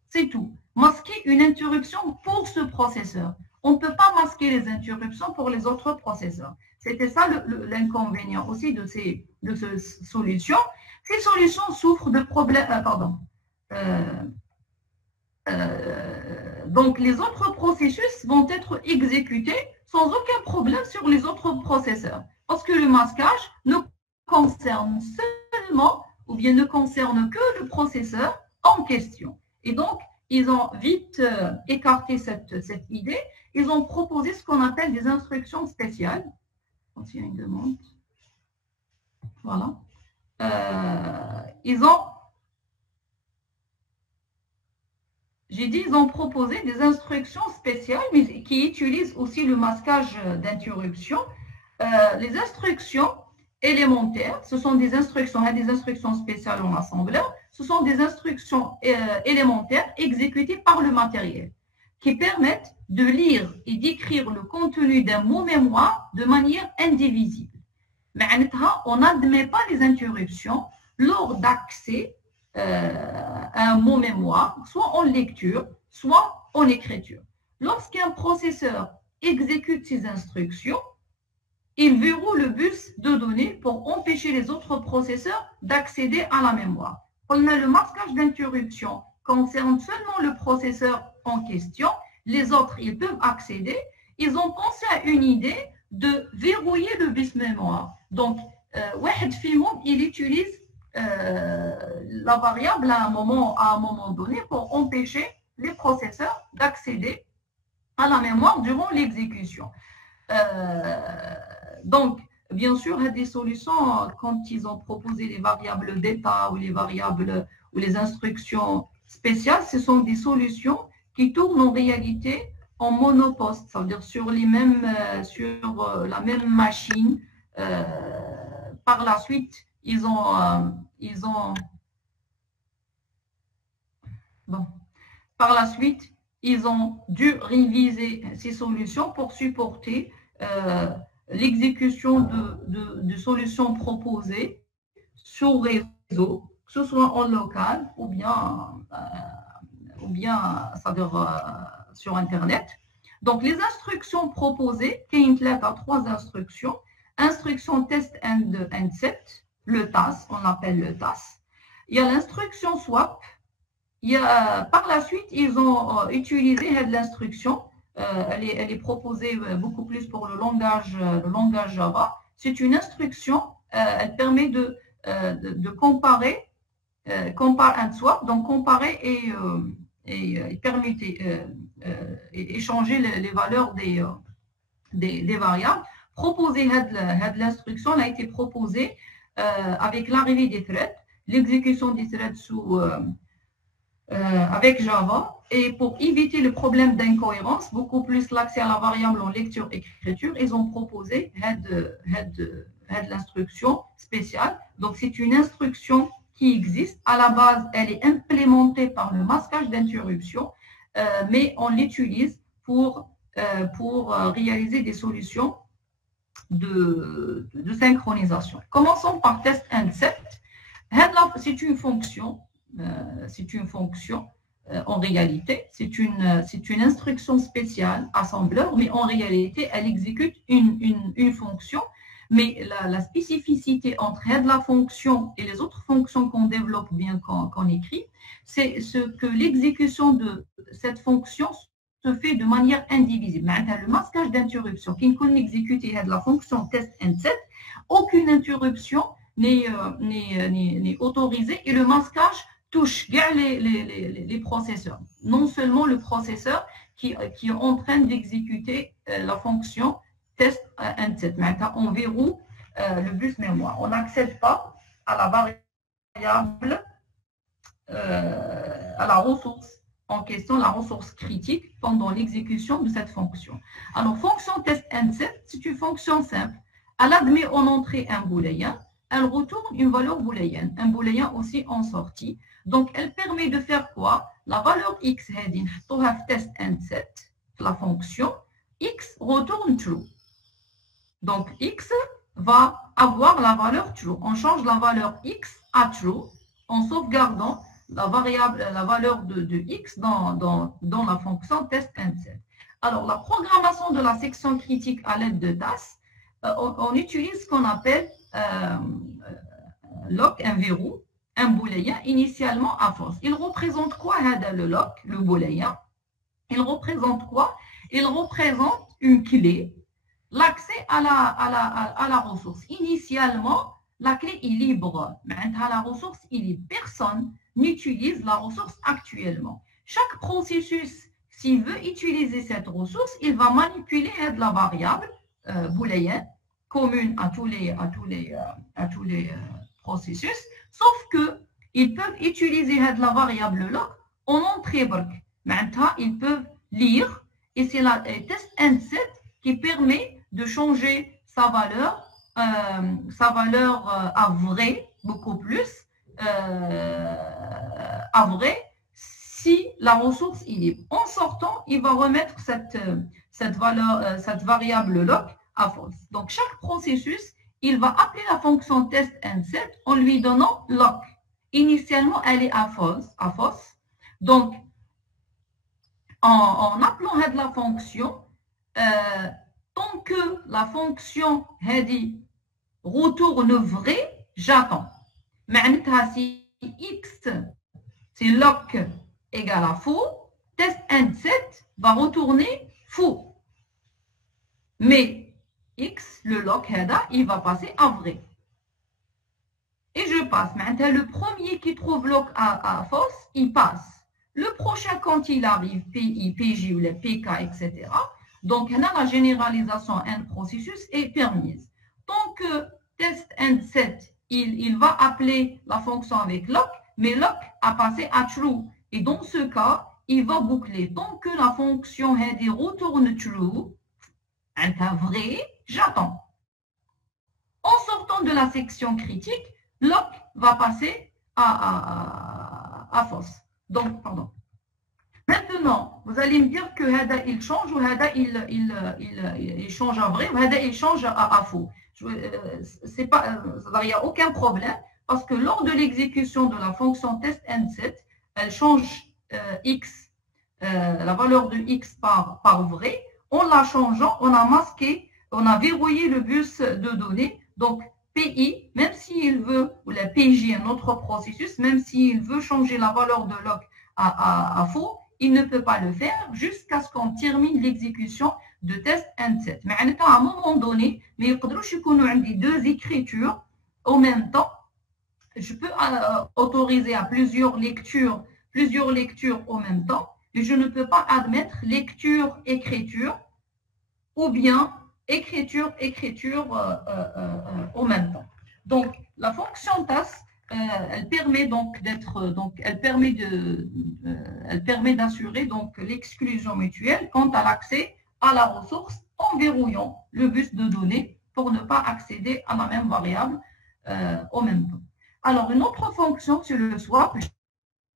C'est tout. Masquer une interruption pour ce processeur. On ne peut pas masquer les interruptions pour les autres processeurs. C'était ça l'inconvénient aussi de ces solutions. Ces solutions souffrent de problèmes. Donc, les autres processus vont être exécutés sans aucun problème sur les autres processeurs. Parce que le masquage ne concerne seulement, ou bien ne concerne que le processeur en question. Et donc, ils ont vite écarté cette idée. Ils ont proposé ce qu'on appelle des instructions spéciales. Quand il y a une demande. Voilà. Ils ont proposé des instructions spéciales, mais qui utilisent aussi le masquage d'interruption. Les instructions élémentaires, ce sont des instructions spéciales en assembleur, ce sont des instructions élémentaires exécutées par le matériel, qui permettent de lire et d'écrire le contenu d'un mot mémoire de manière indivisible. Mais on n'admet pas les interruptions lors d'accès à un mot mémoire, soit en lecture, soit en écriture. Lorsqu'un processeur exécute ces instructions, il verrouille le bus de données pour empêcher les autres processeurs d'accéder à la mémoire. Le masquage d'interruption concerne seulement le processeur en question. Les autres, ils peuvent accéder. Ils ont pensé à une idée de verrouiller le bus mémoire. Donc, il utilise la variable à un moment donné pour empêcher les processeurs d'accéder à la mémoire durant l'exécution. Donc, bien sûr, il y a des solutions quand ils ont proposé les variables d'état ou les variables ou les instructions spéciales, ce sont des solutions qui tournent en réalité en monoposte, c'est-à-dire sur la même machine. Par la suite, ils ont bon, par la suite, ils ont dû réviser ces solutions pour supporter l'exécution de solutions proposées sur réseau, que ce soit en local ou bien c'est-à-dire, sur Internet. Donc, les instructions proposées, il y a 3 instructions. Instruction test and set, le TAS, on l'appelle le TAS. Il y a l'instruction swap. Par la suite, ils ont utilisé l'instruction. Elle est proposée beaucoup plus pour le langage Java. C'est une instruction, elle permet de comparer, compare and swap, donc comparer et permuter, échanger les valeurs des variables. Proposer l'instruction a été proposée avec l'arrivée des threads, l'exécution des threads avec Java, et pour éviter le problème d'incohérence, beaucoup plus l'accès à la variable en lecture-écriture, ils ont proposé l'instruction spéciale. Donc, c'est une instruction qui existe. À la base, elle est implémentée par le masquage d'interruption, mais on l'utilise pour réaliser des solutions de synchronisation. Commençons par test and set. C'est une fonction. En réalité, c'est une instruction spéciale assembleur, mais en réalité, elle exécute une fonction. Mais la spécificité entre la fonction et les autres fonctions qu'on développe ou bien qu'on écrit, c'est ce que l'exécution de cette fonction se fait de manière indivisible. Le masquage d'interruption, qui ne exécute la fonction test and set, aucune interruption n'est autorisée et le masquage touche bien les processeurs. Non seulement le processeur qui est en train d'exécuter la fonction test and set. On verrouille le bus mémoire. On n'accède pas à la variable, à la ressource en question, la ressource critique pendant l'exécution de cette fonction. Alors, fonction test and set, c'est une fonction simple. Elle admet en entrée un booléen, elle retourne une valeur booléenne, un booléen aussi en sortie. Donc, elle permet de faire quoi? La valeur x, test and set, la fonction, x retourne true. Donc, x va avoir la valeur true. On change la valeur x à true en sauvegardant la valeur de x dans la fonction test and set. Alors, la programmation de la section critique à l'aide de TAS, on utilise ce qu'on appelle lock, un verrou, un booléen initialement à false. Il représente quoi le lock, le booléen? Il représente quoi? Il représente une clé, l'accès à la ressource. Initialement, la clé est libre. Maintenant, la ressource est libre. Personne n'utilise la ressource actuellement. Chaque processus, s'il veut utiliser cette ressource, il va manipuler la variable booléenne commune à tous les processus, sauf qu'ils peuvent utiliser la variable lock en entrée break. Maintenant, ils peuvent lire, et c'est la test and set qui permet de changer sa valeur à vrai, beaucoup plus, à vrai, si la ressource est libre. En sortant, il va remettre cette variable lock à false. Donc, chaque processus, il va appeler la fonction test and set en lui donnant lock. Initialement, elle est à false. Donc, en appelant la fonction, tant que la fonction retourne vrai, j'attends. معناتها si x, c'est lock égale à faux, test and set va retourner faux. Mais x, le lock, il va passer à vrai. Et je passe. Maintenant, le premier qui trouve lock à false, il passe. Le prochain, quand il arrive, PI, PJ ou les PK, etc. Donc, la généralisation d'un processus est permise. Tant que test and set, il va appeler la fonction avec lock, mais lock a passé à true. Et dans ce cas, il va boucler. Tant que la fonction retourne true, un vrai, j'attends. En sortant de la section critique, bloc va passer à false. Donc, pardon. Maintenant, vous allez me dire que Hada il change ou Hada il change à vrai ou Hada il change à faux. Il n'y a aucun problème parce que lors de l'exécution de la fonction test and set, elle change x, la valeur de x par vrai. En la changeant, on a masqué, on a verrouillé le bus de données. Donc, PI, même s'il veut, ou la PJ, un autre processus, même s'il veut changer la valeur de log à faux, il ne peut pas le faire jusqu'à ce qu'on termine l'exécution de test and set. Mais à un moment donné, mais il y a deux écritures en même temps. Je peux autoriser à plusieurs lectures en même temps, et je ne peux pas admettre lecture-écriture ou bien écriture en même temps. Donc, la fonction task, elle permet donc elle permet d'assurer donc l'exclusion mutuelle quant à l'accès à la ressource en verrouillant le bus de données pour ne pas accéder à la même variable en même temps. Alors, une autre fonction sur le swap,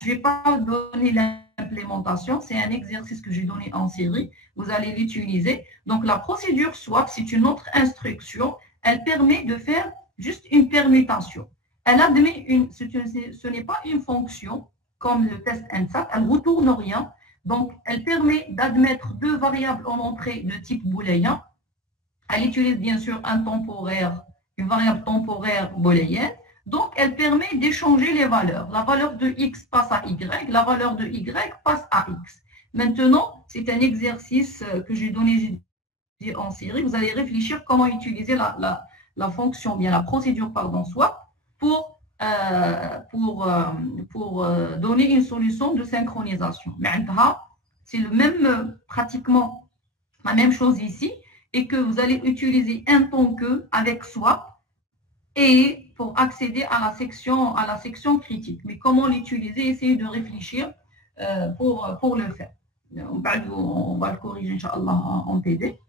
je ne vais pas donner l'implémentation, c'est un exercice que j'ai donné en série, vous allez l'utiliser. Donc, la procédure swap, c'est une autre instruction, elle permet de faire juste une permutation. Elle admet ce n'est pas une fonction comme le test ANSAT, elle ne retourne rien. Donc, elle permet d'admettre deux variables en entrée de type booléen. Elle utilise bien sûr une variable temporaire booléenne. Donc, elle permet d'échanger les valeurs. La valeur de x passe à y, la valeur de y passe à x. Maintenant, c'est un exercice que j'ai donné en série. Vous allez réfléchir comment utiliser la fonction, bien la procédure, swap pour donner une solution de synchronisation. Mais c'est pratiquement la même chose ici, et que vous allez utiliser un temps que avec swap et pour accéder à la section critique. Mais comment l'utiliser? Essayez de réfléchir pour le faire. On va le corriger, Inch'Allah, en TD.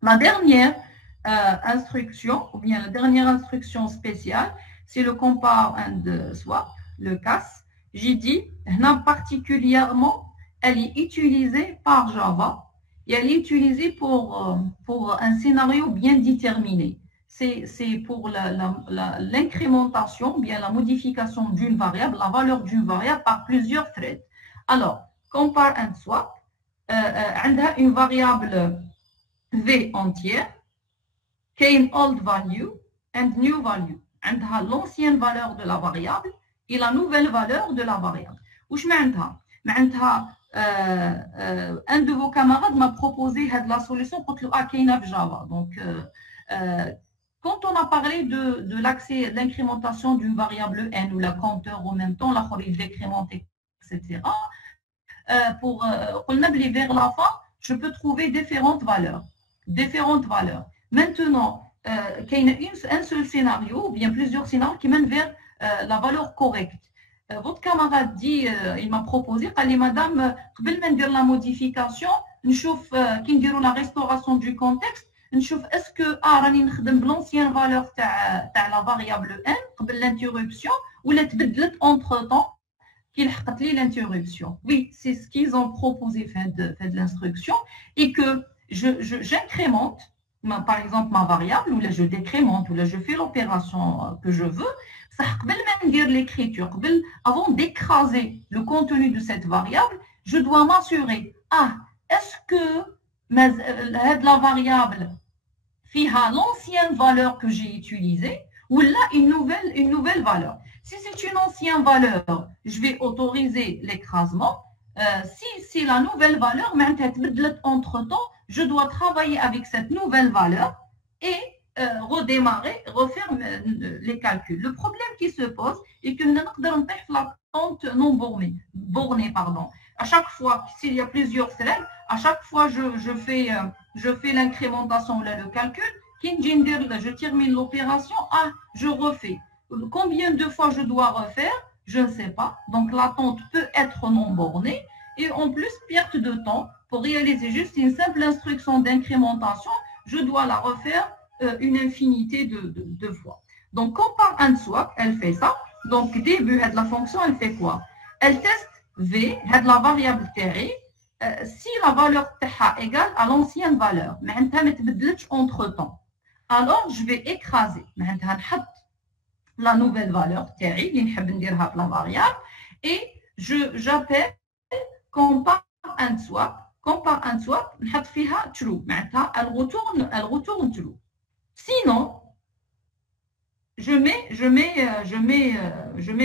La dernière instruction, ou bien la dernière instruction spéciale, c'est le compare and swap, le CAS. J'ai dit, particulièrement, elle est utilisée par Java et elle est utilisée pour un scénario bien déterminé. C'est pour l'incrémentation, bien la modification d'une variable, la valeur d'une variable par plusieurs threads. Alors, compare and swap, elle a une variable V entière, qui old value and new value. Elle a l'ancienne valeur de la variable et la nouvelle valeur de la variable. Qu'est-ce que un de vos camarades m'a proposé la solution pour le Java. Donc, quand on a parlé de l'accès, l'incrémentation d'une variable n ou la compteur en même temps, la corrige décrémentée, etc., vers la fin, je peux trouver différentes valeurs. Maintenant, il y a un seul scénario, ou bien plusieurs scénarios qui mènent vers la valeur correcte. Votre camarade dit, il m'a proposé, madame, la modification, qui la restauration du contexte, est-ce que راني نخدم l'ancienne valeur تاع la variable n قبل l'interruption ou تبدلت entre temps qui لحقت لي l'interruption. Oui, c'est ce qu'ils ont proposé fait de l'instruction et que j'incrémente par exemple ma variable ou là je décrémente ou là je fais l'opération que je veux. Ça قبل ما ندير l'écriture, avant d'écraser le contenu de cette variable, je dois m'assurer est-ce que la variable fiha l'ancienne valeur que j'ai utilisée ou là une nouvelle valeur. Si c'est une ancienne valeur, je vais autoriser l'écrasement. Si c'est la nouvelle valeur, mais entre temps, je dois travailler avec cette nouvelle valeur et refaire les calculs. Le problème qui se pose est que nous avons la compte non bornée. À chaque fois, s'il y a plusieurs threads, à chaque fois je fais l'incrémentation ou le calcul, je termine l'opération, je refais. Combien de fois je dois refaire? Je ne sais pas. Donc l'attente peut être non bornée et en plus perte de temps pour réaliser juste une simple instruction d'incrémentation, je dois la refaire une infinité de fois. Donc, compare and swap, elle fait ça. Donc, début de la fonction, elle fait quoi? Elle teste V, de la variable TRI, si la valeur TH égale à l'ancienne valeur, mais elle ne entre-temps. Alors, je vais écraser. La nouvelle valeur TRI, la variable, et j'appelle compare and swap. Compare and swap, نحط فيها true. معناتها elle retourne true. Sinon, je mets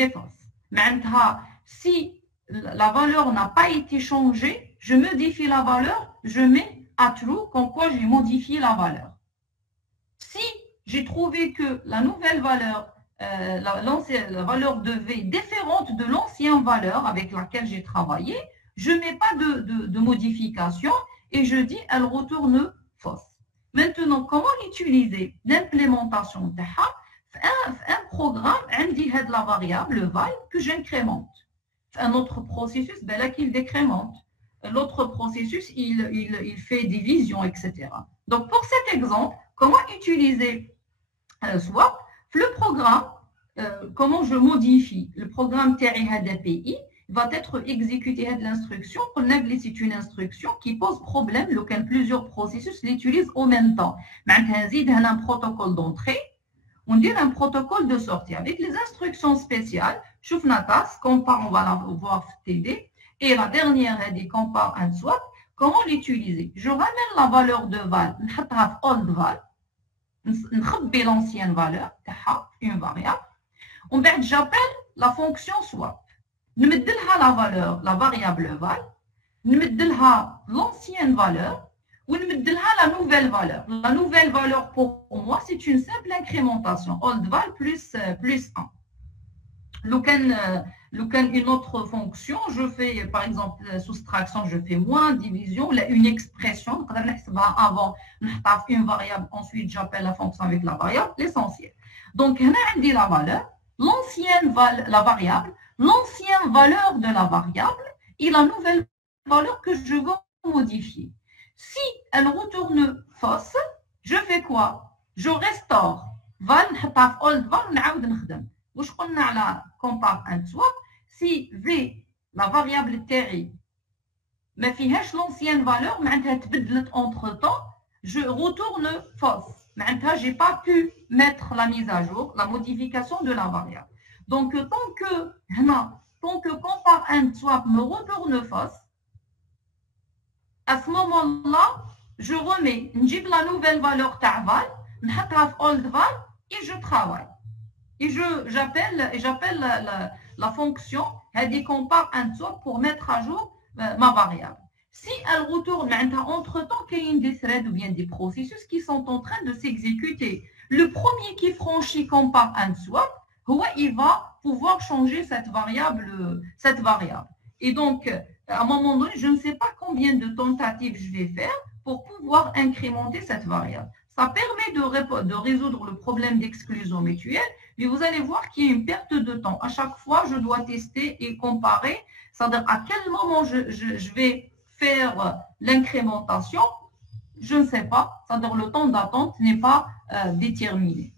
false. معناتها si la valeur n'a pas été changée, je modifie la valeur, je mets à true, comme quoi j'ai modifié la valeur. Si j'ai trouvé que la nouvelle valeur, la valeur de V est différente de l'ancienne valeur avec laquelle j'ai travaillé, je ne mets pas de modification et je dis elle retourne fausse. Maintenant, comment l'utiliser? L'implémentation de un programme, on la variable val que j'incrémente. Un autre processus, ben là qu'il décrémente. L'autre processus, il fait division, etc. Donc, pour cet exemple, comment utiliser swap? Le programme, comment je modifie le programme TRI va être exécuté de l'instruction. C'est une instruction qui pose problème lorsque plusieurs processus l'utilisent en même temps. On a un protocole d'entrée, on dit un protocole de sortie. Avec les instructions spéciales, compare, on va la voir TD, et la dernière est dit compare and swap. Comment l'utiliser? Je ramène la valeur de val, old val, je l'ancienne valeur, une variable. J'appelle la fonction swap. Je mets la valeur, la variable val, je mets l'ancienne valeur, ou je mets la nouvelle valeur. La nouvelle valeur pour moi, c'est une simple incrémentation. Old val plus 1. Une autre fonction, je fais par exemple soustraction, je fais moins, division, une expression, avant, une variable, ensuite j'appelle la fonction avec la variable, l'essentiel. Donc, on dit la valeur, la variable, l'ancienne valeur de la variable et la nouvelle valeur que je veux modifier. Si elle retourne fausse, je fais quoi? Je restaure. Val, old val, نعاود نخدم. واش قلنا على compare and swap? Si V, la variable TRI, ما فيهاش l'ancienne valeur, معناتها تبدلت entre temps, je retourne fausse. معناتها j'ai pas pu mettre la mise à jour, la modification de la variable. Donc tant que compare and swap me retourne fausse, à ce moment-là, je remets, نجيب la nouvelle valeur تاع val, نحطها في old val et je travaille. Et j'appelle la fonction compare and swap pour mettre à jour ma variable. Si elle retourne, entre-temps, il y a des threads ou bien des processus qui sont en train de s'exécuter. Le premier qui franchit compare and swap, il va pouvoir changer cette variable. Et donc, à un moment donné, je ne sais pas combien de tentatives je vais faire pour pouvoir incrémenter cette variable. Ça permet de résoudre le problème d'exclusion mutuelle, mais vous allez voir qu'il y a une perte de temps. À chaque fois, je dois tester et comparer, c'est-à-dire à quel moment je vais faire l'incrémentation, je ne sais pas, c'est-à-dire le temps d'attente n'est pas déterminé.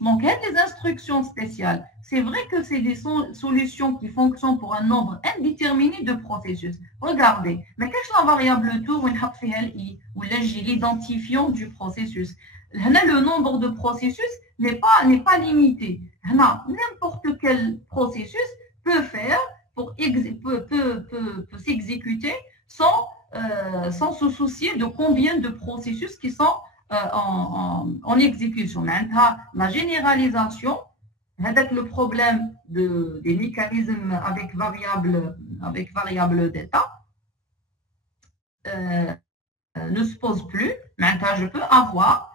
Donc, il y a des instructions spéciales. C'est vrai que c'est des solutions qui fonctionnent pour un nombre indéterminé de processus. Regardez, mais qu'est-ce que la variable tour ou l'identifiant du processus? Le nombre de processus n'est pas limité. N'importe quel processus peut s'exécuter sans se soucier de combien de processus qui sont en exécution. La généralisation, le problème des mécanismes avec variable d'état ne se pose plus. Je peux avoir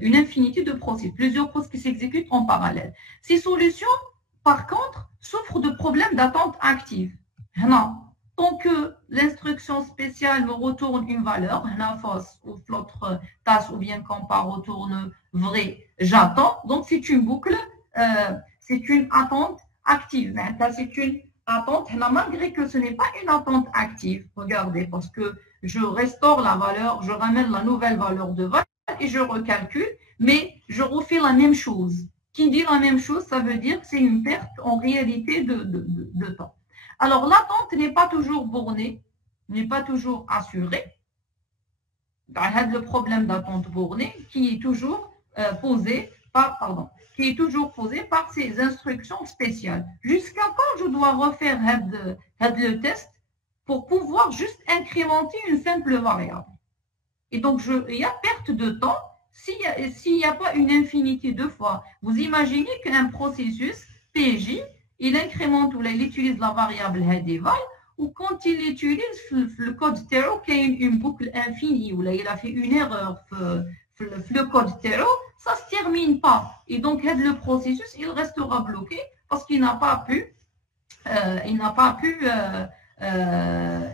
une infinité de processus, plusieurs processus qui s'exécutent en parallèle. Ces solutions, par contre, souffrent de problèmes d'attente active. Tant que l'instruction spéciale me retourne une valeur, fausse ou l'autre tasse ou bien compare retourne vrai, j'attends. Donc c'est une boucle, c'est une attente active. C'est une attente, malgré que ce n'est pas une attente active. Regardez, parce que je restaure la valeur, je ramène la nouvelle valeur de valeur et je recalcule, mais je refais la même chose. qui dit la même chose, ça veut dire que c'est une perte en réalité de temps. Alors, l'attente n'est pas toujours bornée, n'est pas toujours assurée. Il y a le problème d'attente bornée qui est toujours posé par ces instructions spéciales. Jusqu'à quand je dois refaire le test pour pouvoir juste incrémenter une simple variable. Et donc, il y a perte de temps s'il n'y a pas une infinité de fois. Vous imaginez qu'un processus PJ, il incrémente ou il utilise la variable Hadival, ou quand il utilise le code Tero, qui a une boucle infinie, ou là, il a fait une erreur le code Tero, ça ne se termine pas. Et donc, le processus, il restera bloqué parce qu'il n'a pas pu,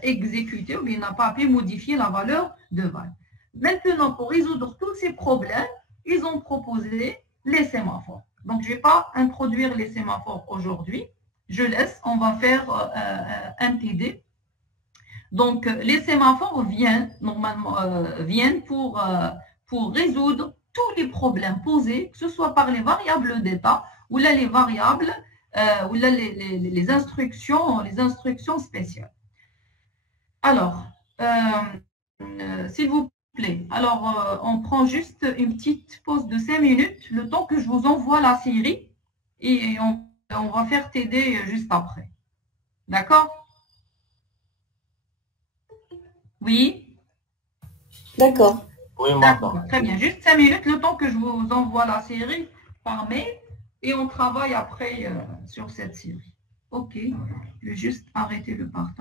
exécuter ou il n'a pas pu modifier la valeur de val. Maintenant, pour résoudre tous ces problèmes, ils ont proposé les sémaphores. Donc, je ne vais pas introduire les sémaphores aujourd'hui. Je laisse, on va faire un TD. Donc, les sémaphores viennent pour résoudre tous les problèmes posés, que ce soit par les variables d'état ou là les variables ou là les instructions spéciales. Alors, s'il vous plaît, alors on prend juste une petite pause de 5 minutes, le temps que je vous envoie la série et on va faire TD juste après. D'accord? Oui? D'accord. Oui, D'accord, maintenant. très bien. Juste 5 minutes, le temps que je vous envoie la série par mail et on travaille après sur cette série. OK, je vais juste arrêter le partage.